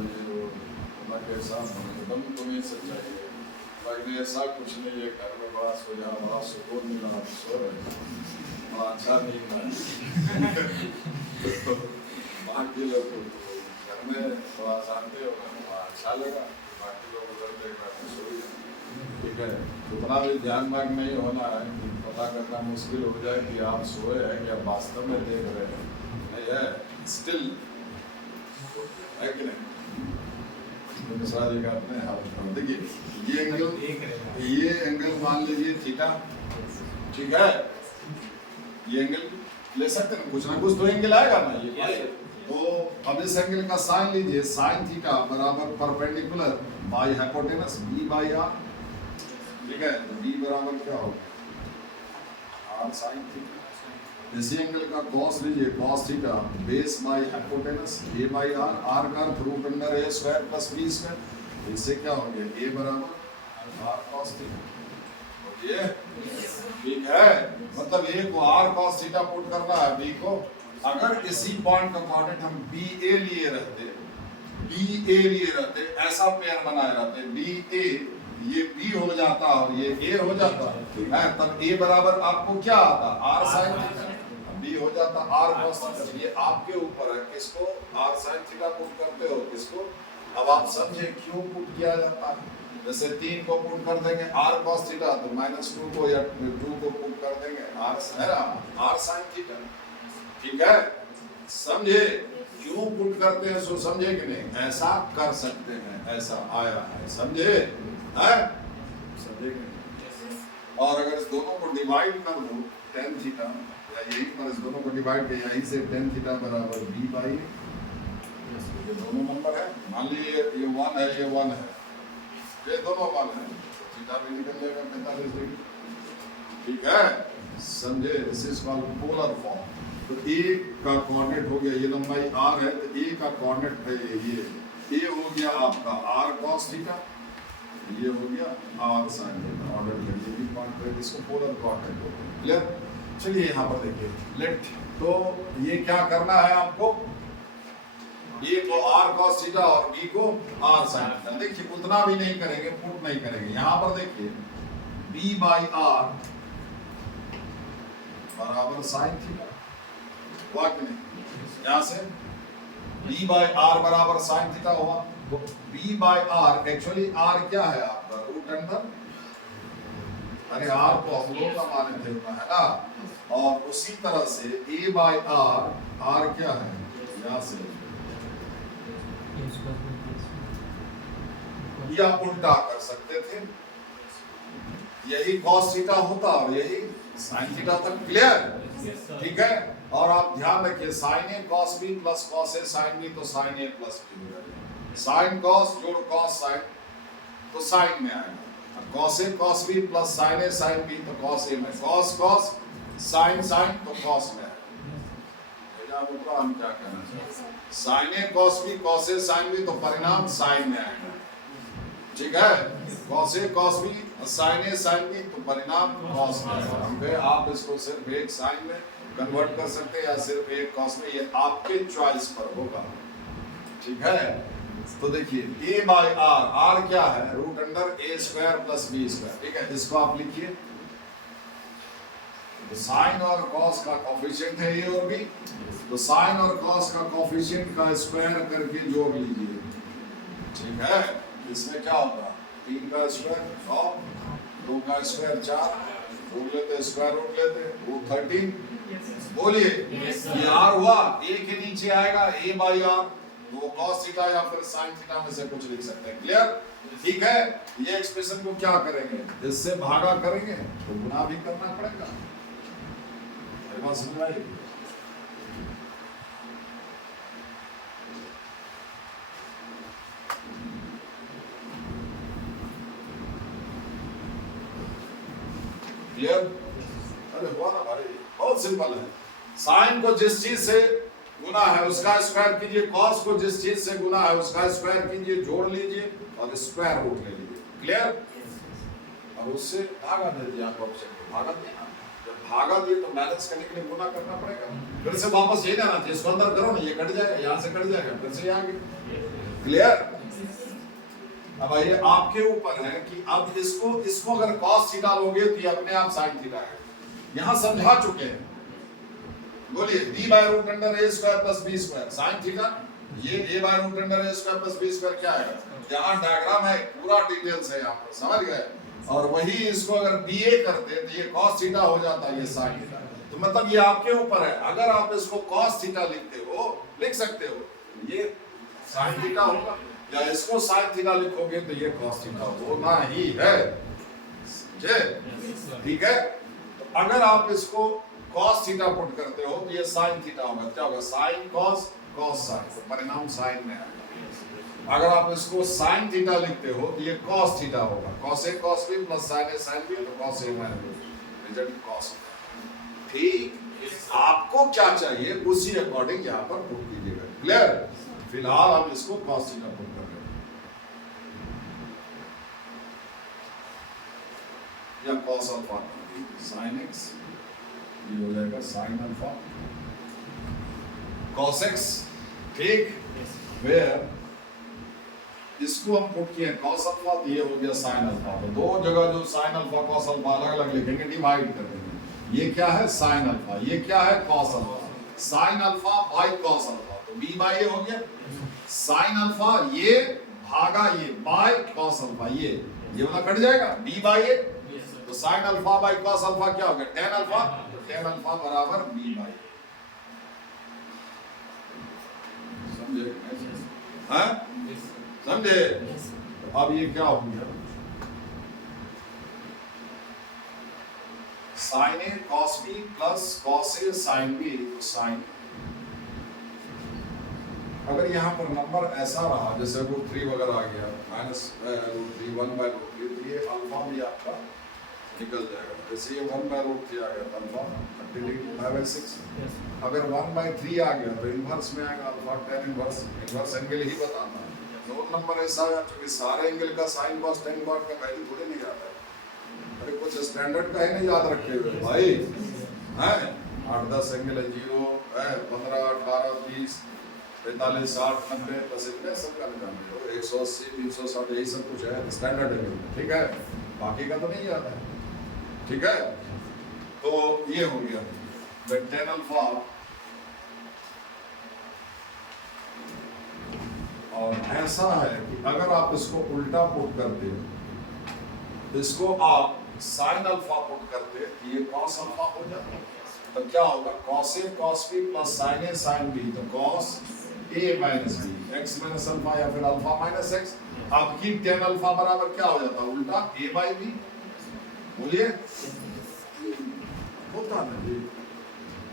कैसा एकदम तुम्हें सच्चाई है, लेकिन ऐसा कुछ नहीं है, घर में बड़ा सो जा, बड़ा सुकून मिला, सो रहे बड़ा अच्छा नहीं है। बाकी लोग घर में थोड़ा शांति होगा, अच्छा लगा, बाकी लोग उधर देख रहे सो गए। ठीक है। उतना भी ध्यान भाग नहीं होना है कि पता करना मुश्किल हो जाए कि आप सोए हैं या वास्तव में देख रहे हैं, नहीं है, स्टिल है कि नहीं। मिश्रा जी का अपने हाथ, देखिए ये एंगल मान लीजिए थीटा, ठीक है, ये एंगल ले सकते हैं, कुछ ना कुछ तो एंगल आएगा ना ये। तो अब इस एंगल का साइन लीजिए, साइन थीटा बराबर परपेंडिकुलर बाई हाइपोटेनस b/r। ठीक है। तो b बराबर क्या होगा, r sin थीटा। इसी एंगल का cos लीजिए, cos theta base by hypotenuse a/r, r का रूट अंडर a² + b², इससे क्या हो गया, a बराबर r cos थीटा। ये ठीक है, मतलब a को r cos थीटा पुट करना है, b को, अगर इसी पॉइंट का कोऑर्डिनेट हम ba लिए रहते, ऐसा पेयर बनाए रहते, ba ये b हो जाता और ये a हो जाता है, तब a बराबर आपको क्या आता, r sin थीटा, b हो जाता r cos थीटा। ये आपके ऊपर है, किसको r sin थीटा पुट करते हो, किसको। अब आप समझे क्यों पुट किया जाता है। जैसे 3 को पुट कर देंगे r cos थीटा, तो -2 को या 2 को पुट कर देंगे r sin थीटा। ठीक है। समझे क्यों पुट करते हैं, सो समझे कि नहीं, ऐसा कर सकते हैं, ऐसा आया है, समझे है, समझे कि नहीं। और अगर इस दोनों को डिवाइड कर दो tan थीटा, या यही पर इस दोनों को डिवाइड किया, यहीं से tan थीटा बराबर b/a, ये दोनों नंबर है, मान लीजिए ये 1 है, ये 1 है, ये दोनों 1 है, तो थीटा भी निकल जाएगा 45 डिग्री। ठीक है। समझे? This is called polar form. तो a का कोऑर्डिनेट हो गया, ये लंबाई r है, तो a का कोऑर्डिनेट है ये a हो गया आपका r cos थीटा, ये हो गया r sin थीटा, ऑर्डर करिए भी पॉइंट पे, इसको पोलर कोऑर्डिनेट होता है। क्लियर। चलिए यहाँ पर देखिए लेट, तो ये क्या करना है आपको, ए को आर कॉस थीटा और बी को आर साइन थीटा। देखिए उतना भी नहीं करेंगे, पुट नहीं करेंगे। यहां पर देखिए बी बाई आर बराबर साइन थीटा हुआ कि नहीं। यहां से बी बाई आर बराबर साइन थीटा हुआ। तो B by R actually R क्या है आपका रूट अंडर, अरे आर को हम लोग का माने थे है ना। और उसी तरह से ए बाई आर क्या है यहां से, या उल्टा कर सकते थे, यही cos थीटा होता और यही sin थीटा तक। क्लियर, ठीक है। और आप ध्यान रखिए sin a cos b plus cos a sin b तो sin a प्लस b हो जाएगा। sin cos जोड़ cos sin तो sin में आएगा। cos a cos b plus sin a sin b तो cos a में, cos cos sin sin तो cos में आएगा। हम क्या कहना चाहते हैं, sin a cos b cos a sin b तो परिणाम sin में आएगा, ठीक है। cos a cos b sin a sin b तो परिणाम cos में आएगा। हम कहे आप इसको सिर्फ एक sin में कन्वर्ट कर सकते हैं या सिर्फ एक cos में, ये आपके चॉइस पर होगा, ठीक है। तो देखिए a बाई आर क्या है रूट अंडर ए स्क्वायर प्लस बी स्क्वायर, ठीक है। इसको आप लिखिए, तो साइन और कॉस का कोफिशिएंट है ए और बी, तो साइन और कॉस का कोफिशिएंट का स्क्वायर करके जोड़ लीजिए, ठीक है। इसमें क्या होगा 3 का स्क्वायर 9, 2 का स्क्वायर 4, रूट लेते स्क्वायर रूट लेते रूट 13। बोलिए ये आर हुआ, ए के नीचे आएगा ए बाई आर, तो cos थीटा या फिर sin थीटा में से कुछ लिख सकते हैं। क्लियर, ठीक है। ये एक्सप्रेशन को क्या करेंगे, इससे भागा करेंगे तो गुना भी करना पड़ेगा। बात समझ आई? क्लियर, अरे हुआ ना भाई, बहुत सिंपल है। साइन को जिस चीज से गुना है उसका स्क्वायर कीजिए, कॉस को जिस चीज से गुना है उसका स्क्वायर कीजिए, जोड़ लीजिए और स्क्वायर रूट ले लीजिए। क्लियर, अब उससे भागा दे दिया आपको, ऑप्शन को भागा दिया, जब भागा दिए तो बैलेंस करने के लिए गुना करना पड़ेगा। फिर से वापस ये जाना चाहिए, इसको अंदर करो ना, ये कट जाएगा, यहाँ से कट जाएगा, फिर से आगे। क्लियर, अब ये आपके ऊपर है कि अब इसको अगर cos थीटा लोगे तो ये अपने आप sin थीटा है। यहां समझा चुके हैं, बोलिए b by root under a square plus b square sin theta, ये a by root under a square plus b square क्या है, यहां डायग्राम है, पूरा डिटेल्स है यहां पर, समझ गए। और वही इसको अगर ba करते तो ये cos थीटा हो जाता, ये sin थीटा। तो मतलब ये आपके ऊपर है, अगर आप इसको cos थीटा लिखते हो, लिख सकते हो, ये sin थीटा होगा, या इसको sin थीटा लिखोगे तो ये cos थीटा होना ही है, ठीक है। तो अगर आप इसको cos थीटा पुट करते हो तो ये sin थीटा होगा, क्या होगा sin cos cos sin, तो परिणाम sin में आएगा। अगर आप इसको sin थीटा लिखते हो तो ये cos थीटा होगा, cos a cos b plus sin a sin b तो cos a minus b, result cos। ठीक, आपको क्या चाहिए उसी अकॉर्डिंग यहाँ पर पुट कीजिएगा। क्लियर, फिलहाल हम इसको cos थीटा पुट कर रहे हैं, या cos अल्फा sin x, ये हो जाएगा sin अल्फा cos x, ठीक। फिर इसको हम पुट किए cos अल्फा, तो ये हो गया sin अल्फा। तो दो जगह जो sin अल्फा cos अल्फा अलग अलग लिखेंगे, डिवाइड कर देंगे। ये क्या है sin अल्फा, ये क्या है cos alpha, sin alpha by cos alpha, तो b बाय a हो गया, sin अल्फा ये भागा ये बाय cos अल्फा, ये वाला कट जाएगा, b बाय a, तो sin alpha by cos alpha क्या हो गया tan अल्फा, तो tan अल्फा बराबर b बाय, समझे, हैं समझे। अब ये क्या हो गया sin a cos b plus cos a sin b, तो sin, अगर यहाँ पर नंबर ऐसा रहा जैसे रूट 3 वगैरह आ गया माइनस रूट 3 1 बाय रूट 3, तो ये अल्फा भी आपका निकल जाएगा। जैसे ये 1 बाय रूट 3 आ गया तो अल्फा 5/6, अगर 1 बाय 3 आ गया तो इनवर्स में आएगा alpha tan inverse, inverse angle ही बताता है। दो नंबर ऐसा है क्योंकि सारे एंगल का sin cos tan cot का वैल्यू थोड़े नहीं आता है, अरे कुछ स्टैंडर्ड का ही नहीं याद रखे हुए भाई, हैं 8-10 एंगल है, 0 है 15 18 30, 45, 60, 90 प्लस इतने सबका निकालने हो, 180, 360 यही सब कुछ है स्टैंडर्ड है, ठीक है, बाकी का तो नहीं याद है, ठीक है। तो ये हो गया tan अल्फा, और ऐसा है कि अगर आप इसको उल्टा पुट करते हो, इसको आप साइन अल्फा पुट करते, ये कॉस अल्फा हो जाता, तो क्या होगा, cos A cos B plus sine A sine B, तो cos A minus B, X minus alpha या फिर अल्फा माइनस एक्स। अब की tan अल्फा बराबर क्या हो जाता, उल्टा ए बाई बी, बोलिए होता नहीं।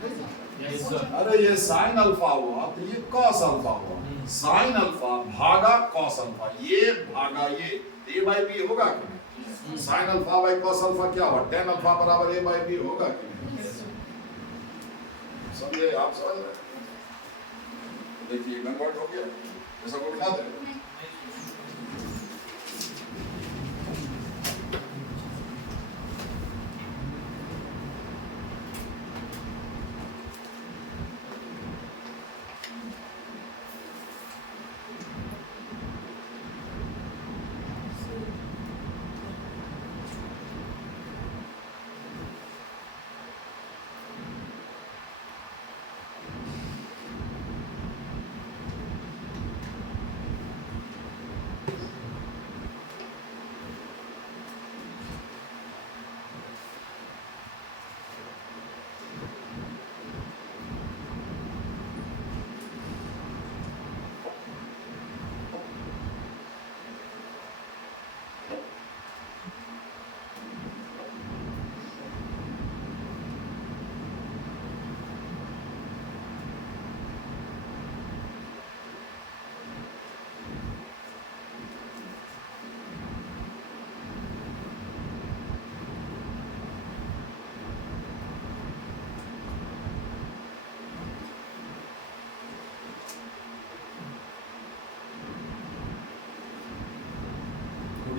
अरे ये साइन अल्फा हुआ तो ये कॉस अल्फा हुआ, साइन अल्फा भागा कॉस अल्फा, ये भागा ये, ए बाई बी होगा कि नहीं, sine alpha by cos alpha क्या हुआ, tan अल्फा बराबर ए बाई बी होगा कि नहीं, समझे, आप समझ रहे, देखिए कन्वर्ट हो गया, ऐसा को बिठा दे।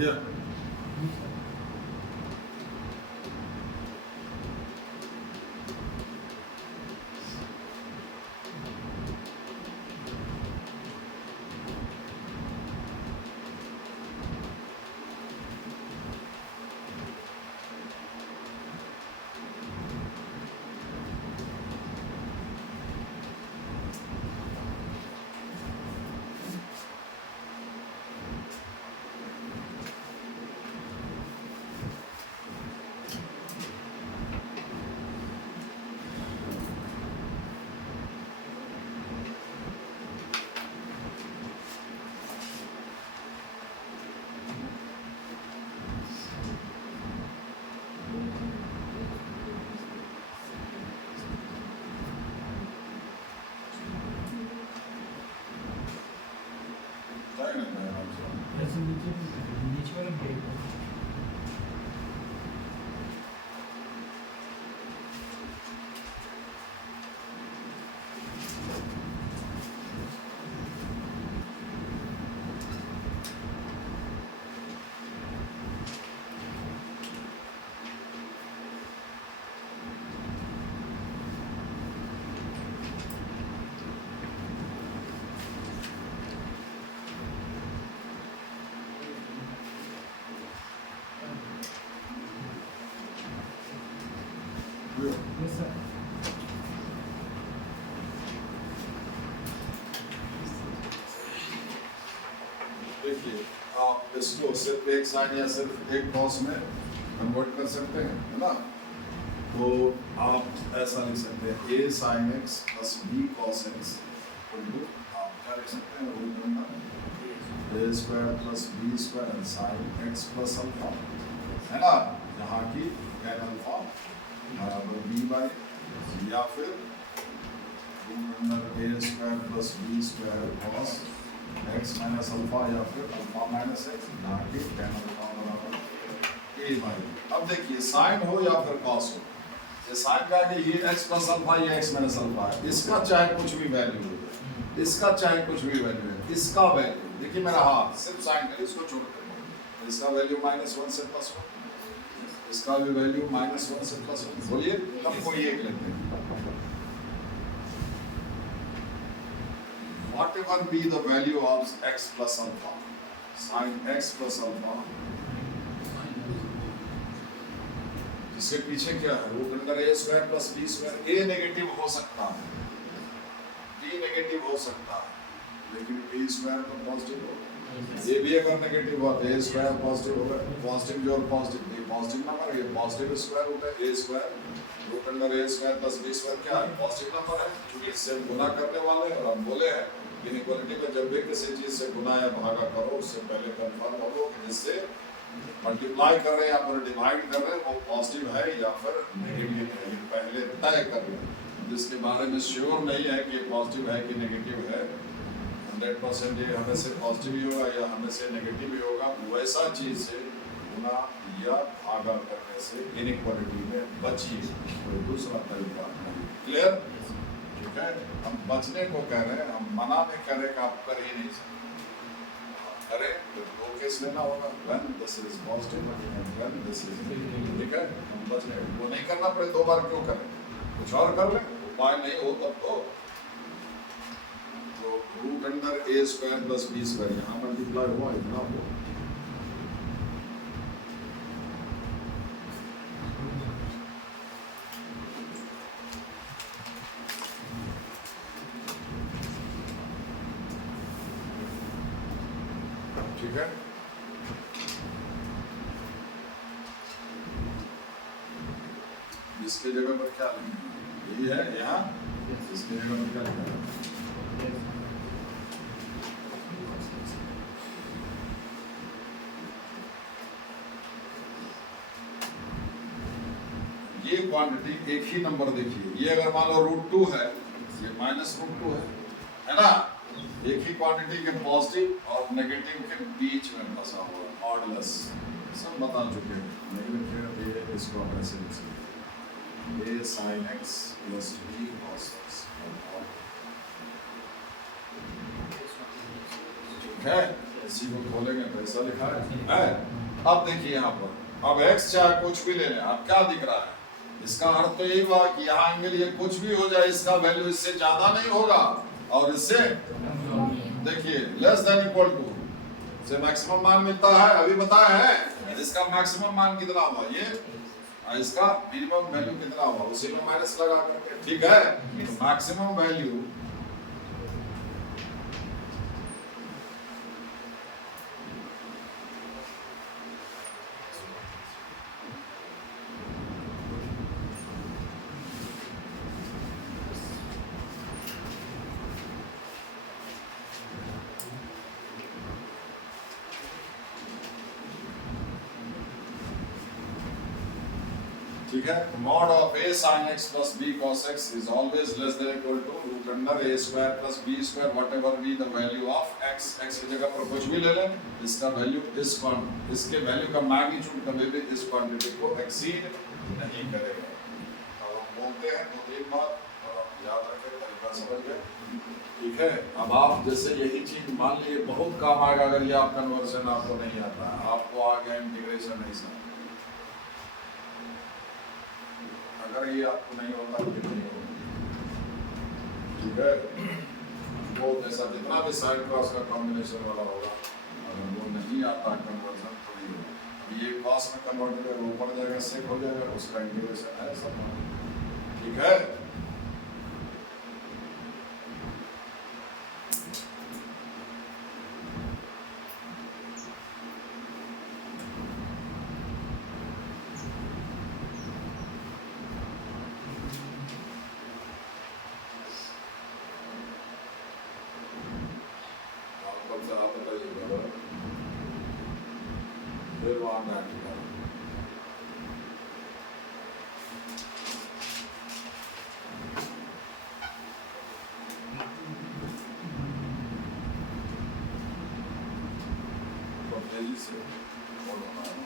Yeah. नीचे वाला ब्रेक देखिए आप इसको सिर्फ एक साइन या सिर्फ एक कॉस में कन्वर्ट कर सकते हैं, है ना, तो आप ऐसा लिख सकते हैं a sin x plus b cos x, आप क्या लिख सकते हैं, root under a square plus b square sin x plus alpha, है ना, यहाँ की tan अल्फा बराबर b बाई, या फिर root under a square plus b square cos x minus alpha, या फिर अल्फा माइनस एक्स, यहाँ की tan अल्फा बराबर a बाई। अब देखिए साइन हो या फिर कॉस हो, ये साइन का है ये x प्लस अल्फा, ये x माइनस अल्फा है, इसका चाहे कुछ भी वैल्यू हो, इसका चाहे कुछ भी वैल्यू है, इसका वैल्यू देखिए मेरा हाथ सिर्फ साइन कर, इसको छोड़ कर इसका वैल्यू -1 से +1, इसका भी वैल्यू -1 से +1, बोलिए तब कोई एक लेते हैं, whatever be the value of x plus alpha, sin x plus alpha, इसके पीछे क्या है, रूट अंडर ए स्क्वायर प्लस बी स्क्वायर। ए नेगेटिव हो सकता है, बी नेगेटिव हो सकता है, लेकिन बी स्क्वायर तो पॉजिटिव होगा। ये भी अगर नेगेटिव हुआ तो ए स्क्वायर पॉजिटिव होगा। पॉजिटिव जो पॉजिटिव, ये पॉजिटिव नंबर, ये पॉजिटिव स्क्वायर रूट है, ए स्क्वायर रूट अंडर ए स्क्वायर प्लस बी स्क्वायर क्या है, पॉजिटिव नंबर है, क्योंकि इससे गुना करने वाले हैं। और हम बोले हैं इनइक्वालिटी में जब भी किसी चीज से गुना या भागा करो, उससे पहले कंफर्म हो कि जिससे मल्टीप्लाई कर रहे हैं या फिर डिवाइड कर रहे हैं वो पॉजिटिव है या फिर नेगेटिव है, पहले तय कर रहे हैं। जिसके बारे में श्योर नहीं है कि पॉजिटिव है कि नेगेटिव है, 100% ये हमें से पॉजिटिव ही होगा या हमें से नेगेटिव ही होगा, वैसा चीज से गुना या भागा करने से इनइक्वालिटी में बचिए, कोई दूसरा तरीका नहीं। क्लियर? ठीक है, हम बचने को कह रहे हैं, हम मना नहीं कर रहे कि आप कर ही नहीं सकते। अरे तो दो केस लेना होगा, when this is positive and when this is negative। ठीक है, हम बचने वो नहीं करना पड़े, दो बार क्यों करें, कुछ और कर लें, उपाय नहीं हो तब तो रूट अंडर ए स्क्वायर प्लस बी स्क्वायर यहाँ मल्टीप्लाई हुआ, इतना हुआ। ठीक है, इसके जगह पर क्या लिखा यही है यहाँ, इसके जगह पर क्या लिखा है, ये क्वांटिटी एक ही नंबर देखिए, ये अगर मान लो √2 है, ये -√2 है ना, एक ही क्वांटिटी के पॉजिटिव और नेगेटिव के बीच में फंसा हुआ मॉडुलस, सब बता चुके हैं। नहीं ये इसको आप ऐसे लिख सकते हैं, a sin x plus b cos x। ठीक है, इसी को खोलेंगे तो ऐसा लिखा है। अब देखिए यहाँ पर, अब x चाहे कुछ भी ले लें, अब क्या दिख रहा है, इसका अर्थ तो यही हुआ कि यहाँ एंगल ये कुछ भी हो जाए, इसका वैल्यू इससे ज्यादा नहीं होगा और इससे देखिए लेस देन इक्वल टू से मैक्सिमम मान मिलता है, अभी बताया है। इसका मैक्सिमम मान कितना हुआ ये, इसका मिनिमम वैल्यू कितना हुआ, उसी में माइनस लगा करके। ठीक है, तो मैक्सिमम वैल्यू ठीक है, mod of a sin x plus b cos x is always less than equal to root under a square plus b square whatever be the value of x। x की जगह पर कुछ भी ले लें, इसका वैल्यू इसके वैल्यू का मैग्नीट्यूड कभी भी इस क्वांटिटी को एक्सीड नहीं करेगा। अब हम बोलते हैं दो तीन बार और आप याद रखें, तरीका समझ गए। ठीक है, अब आप जैसे यही चीज मान लीजिए बहुत काम आएगा अगर ये आप कन्वर्जन आपको नहीं आता, आपको आ गया इंटीग्रेशन नहीं समझ, अगर ये आपको नहीं होता फिर नहीं होगा। ठीक है, वो जैसा जितना भी साइन कॉस का कॉम्बिनेशन वाला होगा, अगर वो नहीं आता कन्वर्जन तो नहीं होगा। अब ये कॉस में कन्वर्ट करेगा, ऊपर जाएगा सेक हो जाएगा, उसका इंटीग्रेशन है सब। ठीक है, फिर वहाँ बैठ तेजी से बोलना है।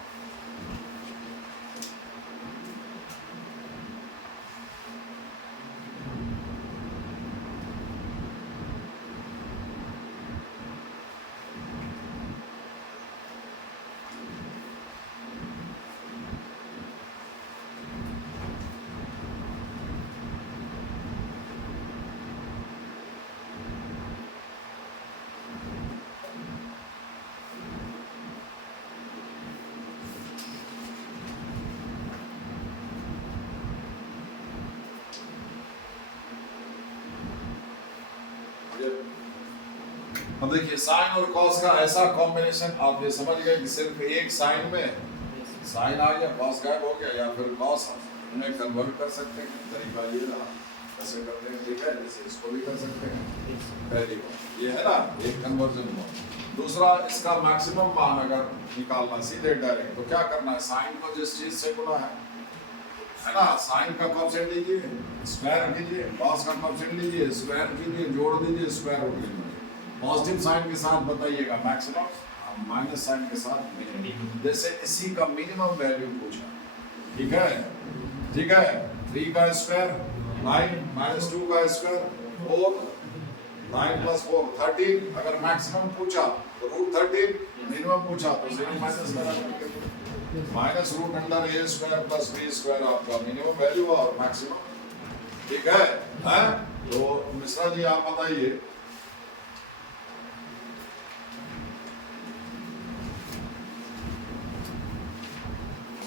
अब देखिए साइन और कॉस का ऐसा कॉम्बिनेशन आप ये समझ गए कि सिर्फ एक साइन में साइन आ गया कॉस गायब हो गया, या फिर कॉस में कन्वर्ट कर सकते हैं। तरीका ये रहा, कैसे करते हैं ठीक है, जैसे इसको भी कर सकते हैं। पहली बात ये है ना, एक कन्वर्जन हुआ। दूसरा, इसका मैक्सिमम मान अगर निकालना सीधे डायरेक्ट, तो क्या करना है, साइन को जिस चीज से गुना है ना, साइन का कोएफिशिएंट लीजिए स्क्वायर कीजिए, कॉस का कोएफिशिएंट लीजिए स्क्वायर कीजिए, जोड़ दीजिए स्क्वायर रूट लीजिए। पॉजिटिव साइन के साथ बताइएगा मैक्सिमम, माइनस साइन के साथ मिनिमम। जैसे इसी का मिनिमम वैल्यू पूछा, ठीक है ठीक है, 3 का स्क्वायर 9 माइनस 2 का स्क्वायर 4, 9 प्लस 4 13। अगर मैक्सिमम पूछा तो रूट 13, मिनिमम पूछा तो सिर्फ माइनस करा, माइनस रूट अंडर ए स्क्वायर प्लस बी स्क्वायर आपका मिनिमम वैल्यू और मैक्सिमम, ठीक है हैं? तो मिश्रा जी आप बताइए,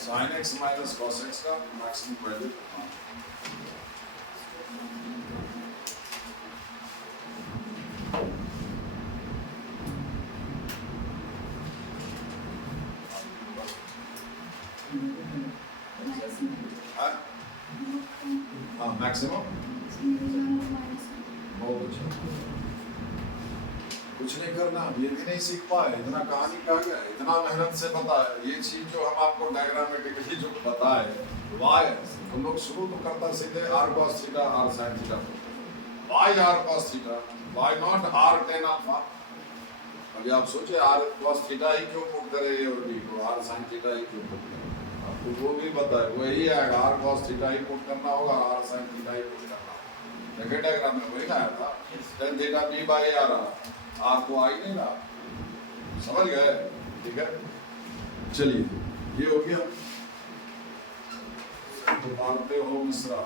sine x minus cos x का मैक्सिमम वैल्यू मैक्सिमम। बहुत अच्छा, कुछ नहीं करना, ये भी नहीं सीख पाए, इतना कहानी कहा गया, इतना मेहनत से बताया। ये चीज जो हम आपको डायग्रामेटिकली जो बताए, वाई हम लोग शुरू तो करता सीधे r cos theta r sine theta, y r cos theta, why not r tan alpha. अभी आप सोचे आर कॉस थीटा ही क्यों पुट करे ए और बी को, आर साइन थीटा ही क्यों पुट करे, आपको वो भी बताए, वो यही आएगा, आर कॉस थीटा ही पुट करना होगा, आर साइन थीटा ही पुट करना होगा। देखिए डायग्राम में वही आया था, tan theta b by r आपको आ ही नहीं रहा, समझ गए, ठीक है। चलिए ये हो गया, मानते हो मिश्रा,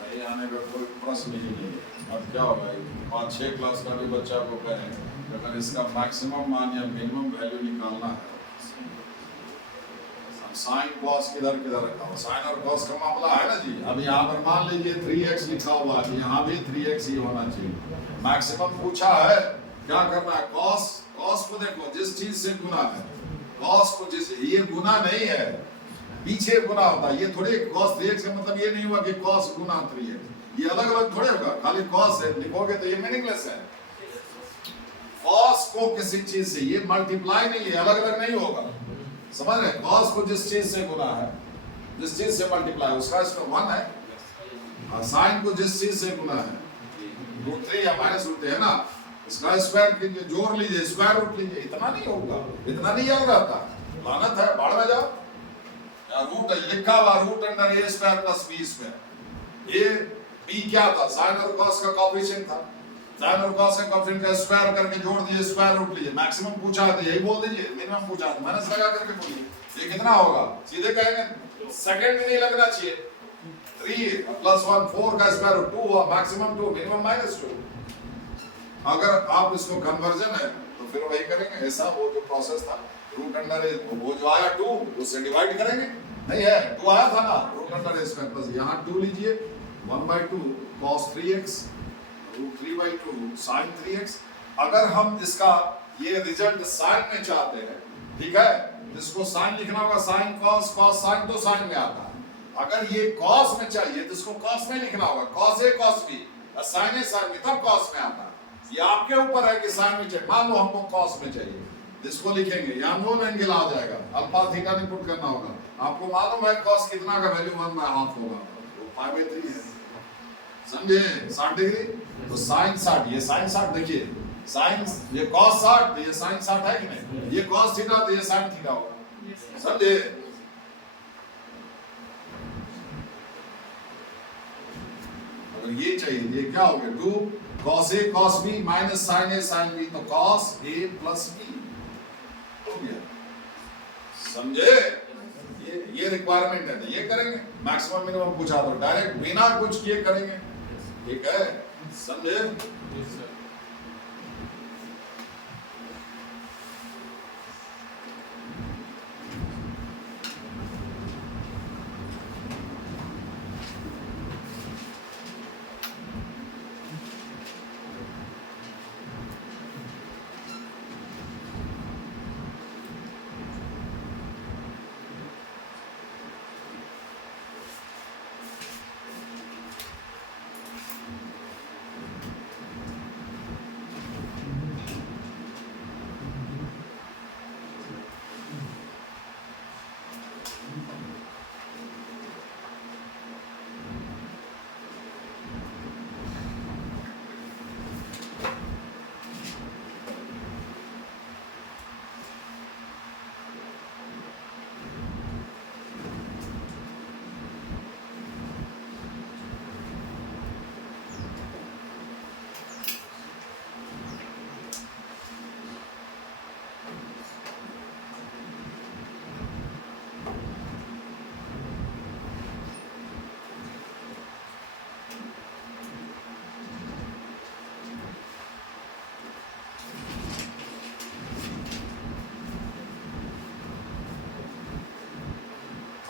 नहीं आने का कोई प्रश्न ही नहीं है। अब क्या होगा, 5-6 क्लास का भी बच्चा को कहें अगर इसका मैक्सिमम मान या मिनिमम वैल्यू निकालना है, साइन कॉस किधर किधर रखा हुआ, साइन और कॉस का मामला है ना जी। अब यहाँ पर मान लीजिए 3x लिखा हुआ है, यहाँ भी 3x ही होना चाहिए। मैक्सिमम पूछा है, क्या करना है, कॉस को देखो जिस चीज से गुना है, कॉस को जिस, ये गुना नहीं है, पीछे गुना होता है। ये थोड़े कॉस 3x का मतलब ये नहीं हुआ कि कॉस गुना 3x, ये अलग अलग थोड़े होगा, खाली कॉस है लिखोगे तो ये मीनिंगलेस है। कॉस को किसी चीज से, ये मल्टीप्लाई नहीं है, अलग अलग नहीं होगा, समझ रहे। कॉस को जिस चीज से गुना है, जिस चीज से मल्टीप्लाई, उसका इसमें 1 है। साइन को जिस चीज से गुना है, रूट 3 या माइनस रूट है ना, इसका स्क्वायर कीजिए, जोड़ लीजिए, स्क्वायर रूट लीजिए, इतना नहीं होगा, इतना नहीं याद रहता, लानत है, बाढ़ में जाओ। रूट लिखा हुआ रूट अंडर ए स्क्वायर प्लस बी स्क्वायर, ये बी क्या था, साइन और कॉस का कोएफिशिएंट था, साइन और कॉस का कोएफिशिएंट का स्क्वायर करके जोड़ दिए, स्क्वायर रूट लीजिए। मैक्सिमम पूछा है तो यही बोल दीजिए, मिनिमम पूछा है माइनस लगा करके बोलिए, ये कितना होगा, सीधे कहेंगे, सेकंड भी नहीं लगना चाहिए। 3 प्लस 1 4 का स्क्वायर रूट 2 हुआ, मैक्सिमम 2 मिनिमम -2। अगर आप इसको कन्वर्जन है तो फिर वही करेंगे, ऐसा वो जो प्रोसेस था, रूट अंडर वो जो आया 2 उससे डिवाइड करेंगे, नहीं है 2 आया था ना, रूट अंडर स्क्वायर प्लस यहाँ 2 लीजिए, 1/2 cos 3x root 3/2 sin 3x। अगर हम इसका ये रिजल्ट साइन में चाहते हैं, ठीक है, इसको साइन लिखना होगा, साइन कॉस, कॉस साइन तो साइन में आता है। अगर ये कॉस में चाहिए तो इसको कॉस में लिखना होगा, cos A cos B, sign A sine B, तब कॉस में आता है। ये आपके ऊपर है कि साइन में चाहिए, मान लो हमको कॉस में चाहिए, इसको लिखेंगे, यहाँ नॉन एंगल आ जाएगा, अल्फा थीटा नहीं पुट करना होगा। आपको मालूम है कॉस कितना का वैल्यू 1/2 होगा, वो 5/3 है, समझे, 60 डिग्री। तो साइन 60, ये साइन 60, देखिए साइन, ये कॉस 60 तो ये साइन 60 है कि नहीं, ये कॉस थीटा तो ये साइन थीटा होगा, समझे। अगर ये चाहिए, ये क्या हो गया, 2 cos a cos b minus sin a sin b, तो cos a प्लस b हो गया, समझे। ये रिक्वायरमेंट है, ये करेंगे। मैक्सिमम मिनिमम पूछा तो डायरेक्ट बिना कुछ किए करेंगे, ठीक है, समझे।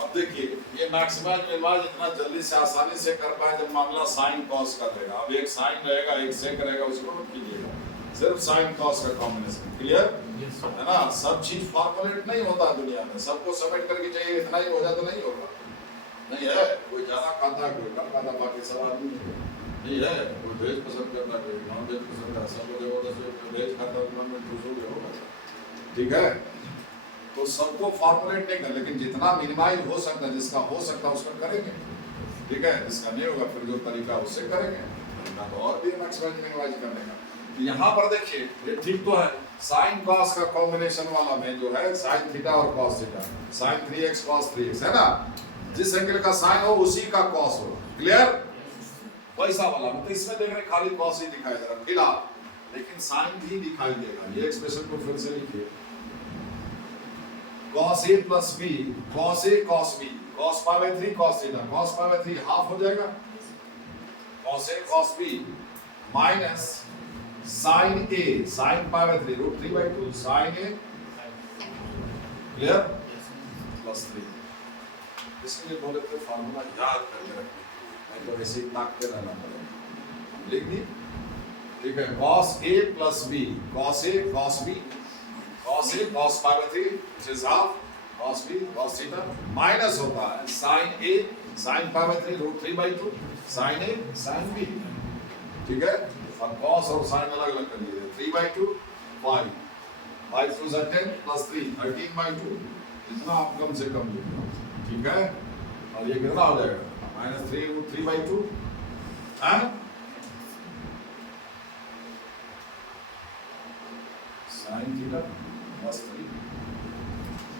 अब देखिए ये मैक्सिमाइज मिनिमाइज इतना जल्दी से आसानी से कर पाए जब मामला साइन कॉस का रहेगा। अब एक साइन रहेगा एक सेक रहेगा, उसको नोट कीजिएगा, सिर्फ साइन कॉस का कॉम्बिनेशन। Clear Yes. है ना? सब चीज फॉर्मुलेट नहीं होता दुनिया में, सबको समेट करके चाहिए इतना ही हो जाता नहीं होगा, नहीं है। कोई ज्यादा खाता है, कोई कम खाता, बाकी सब आदमी नहीं है। कोई वेज पसंद करता है, कोई नॉन वेज पसंद करता है, सब लोग जबरदस्त वेज खाता है, नॉन वेज खुश हो गया होगा, ठीक है। तो सबको फॉर्मुलेट नहीं कर, लेकिन जितना मिनिमाइज हो सकता है, जिसका हो सकता है उसका करेंगे, ठीक है। जिसका नहीं होगा फिर जो तरीका उससे करेंगे, ना तो और भी मैक्सिमाइज मिनिमाइज करने का। यहाँ पर देखिए ये ठीक तो है, साइन कॉस का कॉम्बिनेशन वाला में जो है साइन थीटा और cos theta, sine 3x cos 3x है ना, जिस एंगल का साइन हो उसी का कॉस हो। क्लियर? वैसा वाला मतलब इसमें देख रहे खाली कॉस ही दिखाई दे रहा फिलहाल, लेकिन साइन भी दिखाई देगा। ये एक्सप्रेशन को फिर से लिखिए, cos a plus b, cos a cos b, cos pi by 3 cos theta, cos pi by 3 half हो जाएगा, cos a cos b minus sin a sin pi by 3 root 3 by 2 sin a, clear, plus 3। इसके लिए बोले थे formula याद करके रखिए, नहीं तो ऐसे ही ताकते रहना पड़ेगा। लिख दी, ठीक है। cos a plus b, cos a cos b, cos a cos pi by 3 which is half, cos b cos theta minus होता है sin a sin pi by 3 root 3 by 2 sin a sin b, ठीक है। अब cos और sin अलग अलग कर लीजिए, 3 by 2 5 5 2 is 10 plus 3 13 by 2, इतना आप कम से कम लिखना, ठीक है। और ये कितना हो जाएगा माइनस 3 root 3 by 2 है sin थीटा प्लस 3।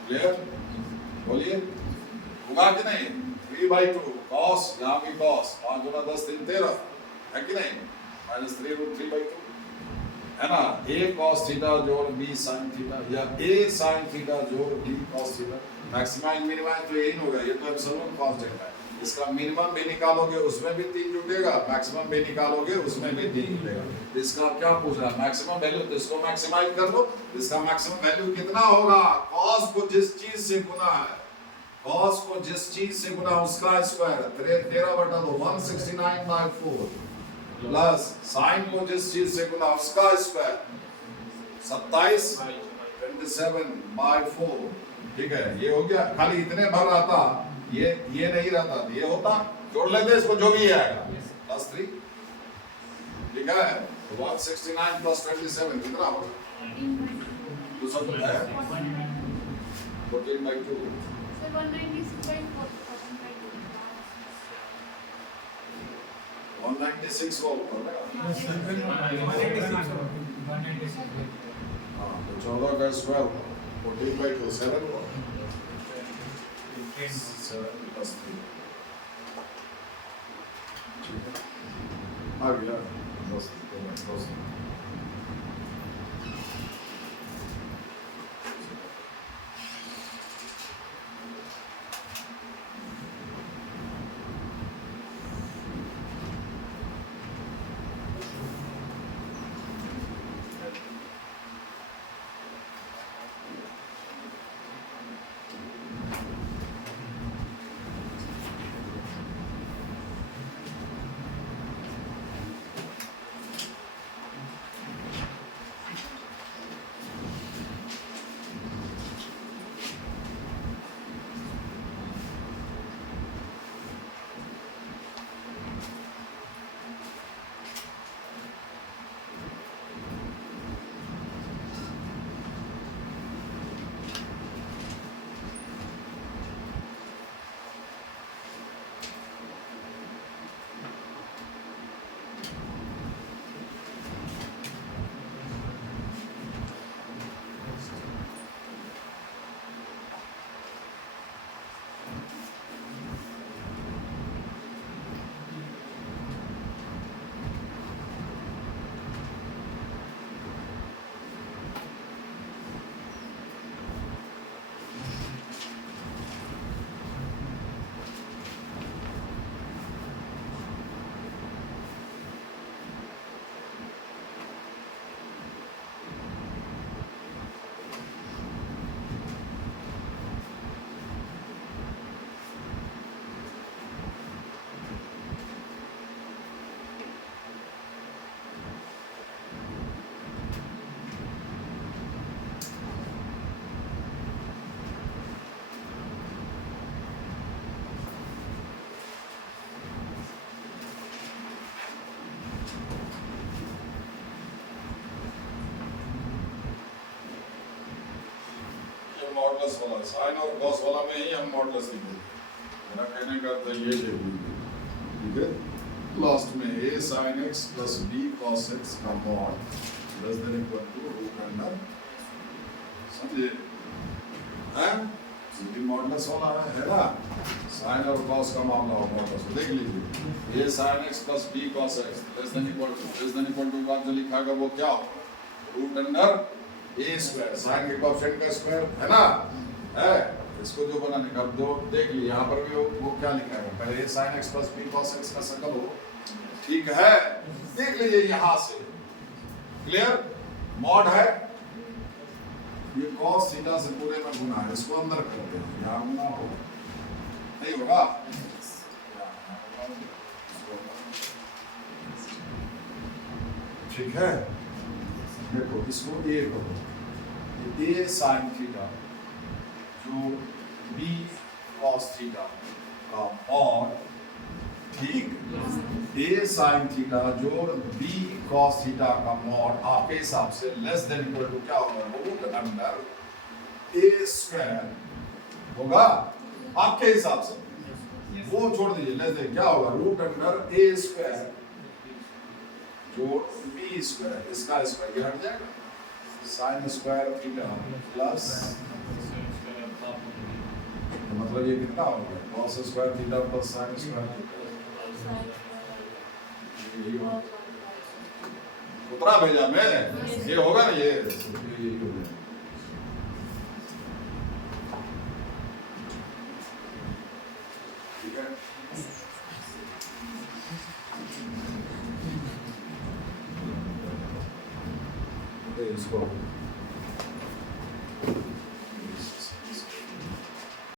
क्लियर? बोलिए, होगा कि नहीं? 3 by 2 cos, यहाँ भी cos, 5 गुना 10 3 13 है कि नहीं, माइनस 3 root 3 by 2 है ना। a cos थीटा जोड़ b sin थीटा, या a sin थीटा जोड़ b cos theta. Maximise minimise तो यही होगा, ये तो एब्सोल्यूट कांस्टेंट है। इसका मिनिमम भी निकालोगे उसमें भी 3 जुटेगा, मैक्सिमम भी निकालोगे उसमें भी 3 जुटेगा। इसका क्या पूछ रहा है, मैक्सिमम वैल्यू, तो इसको मैक्सिमाइज कर लो। इसका मैक्सिमम वैल्यू कितना होगा, cos को जिस चीज से गुना है, cos को जिस चीज से गुना उसका स्क्वायर, 13 बटा 2 169/4 प्लस sin को जिस चीज से गुना उसका स्क्वायर 27/4, ठीक है। ये हो गया, खाली इतने भर रहता, ये नहीं रहता, ये होता, जोड़ लेते इसको जो भी आएगा प्लस 3, ठीक है। 169 प्लस 27 कितना होगा, दूसरा तो है 14/2 196 को ऊपर लगा, हाँ तो 14 का स्क्वायर 14/2 7 हुआ, 7 प्लस 3, आ गया 10। मॉडुलस वाला, साइन और कॉस वाला में ही हम मॉडुलस लिखेंगे। मेरा कहने का अर्थ ये है, ठीक है। लास्ट में a sin x plus b cos x का mod less than equal to root under, समझे हैं, सीधी मॉडुलस वाला है ना, साइन और कॉस का मामला हो मॉडुलस, देख लीजिए a sin x plus b cos x less than equal to का जो लिखा गया वो क्या हो, root under a square, sine के कोएफिशिएंट का स्क्वायर है ना, है, इसको जो बनाने का दो देख लीजिए, यहाँ पर भी वो क्या लिखा है, पहले a sin x plus b cos x का सकल हो, ठीक है, देख लीजिए यहाँ से क्लियर, मॉड है, ये cos थीटा से पूरे में गुना है, इसको अंदर करते हैं, यहाँ गुना हो नहीं होगा, ठीक है। देखो इसको a करो, a sin थीटा जो b cos थीटा का मॉड, ठीक, a sin थीटा जो b cos थीटा का मॉड आपके हिसाब से लेस देन इक्वल टू क्या होगा, रूट अंडर a स्क्वायर होगा आपके हिसाब से, वो छोड़ दीजिए, लेस देन क्या होगा, रूट अंडर a स्क्वायर जो b स्क्वायर, इसका स्क्वायर ये हट जाएगा, sin स्क्वायर थीटा प्लस, मतलब ये कितना हो गया, cos square theta plus sin square theta, उतरा भेजा मैं, ये होगा ना, ये यही हो गया, ठीक है। इसको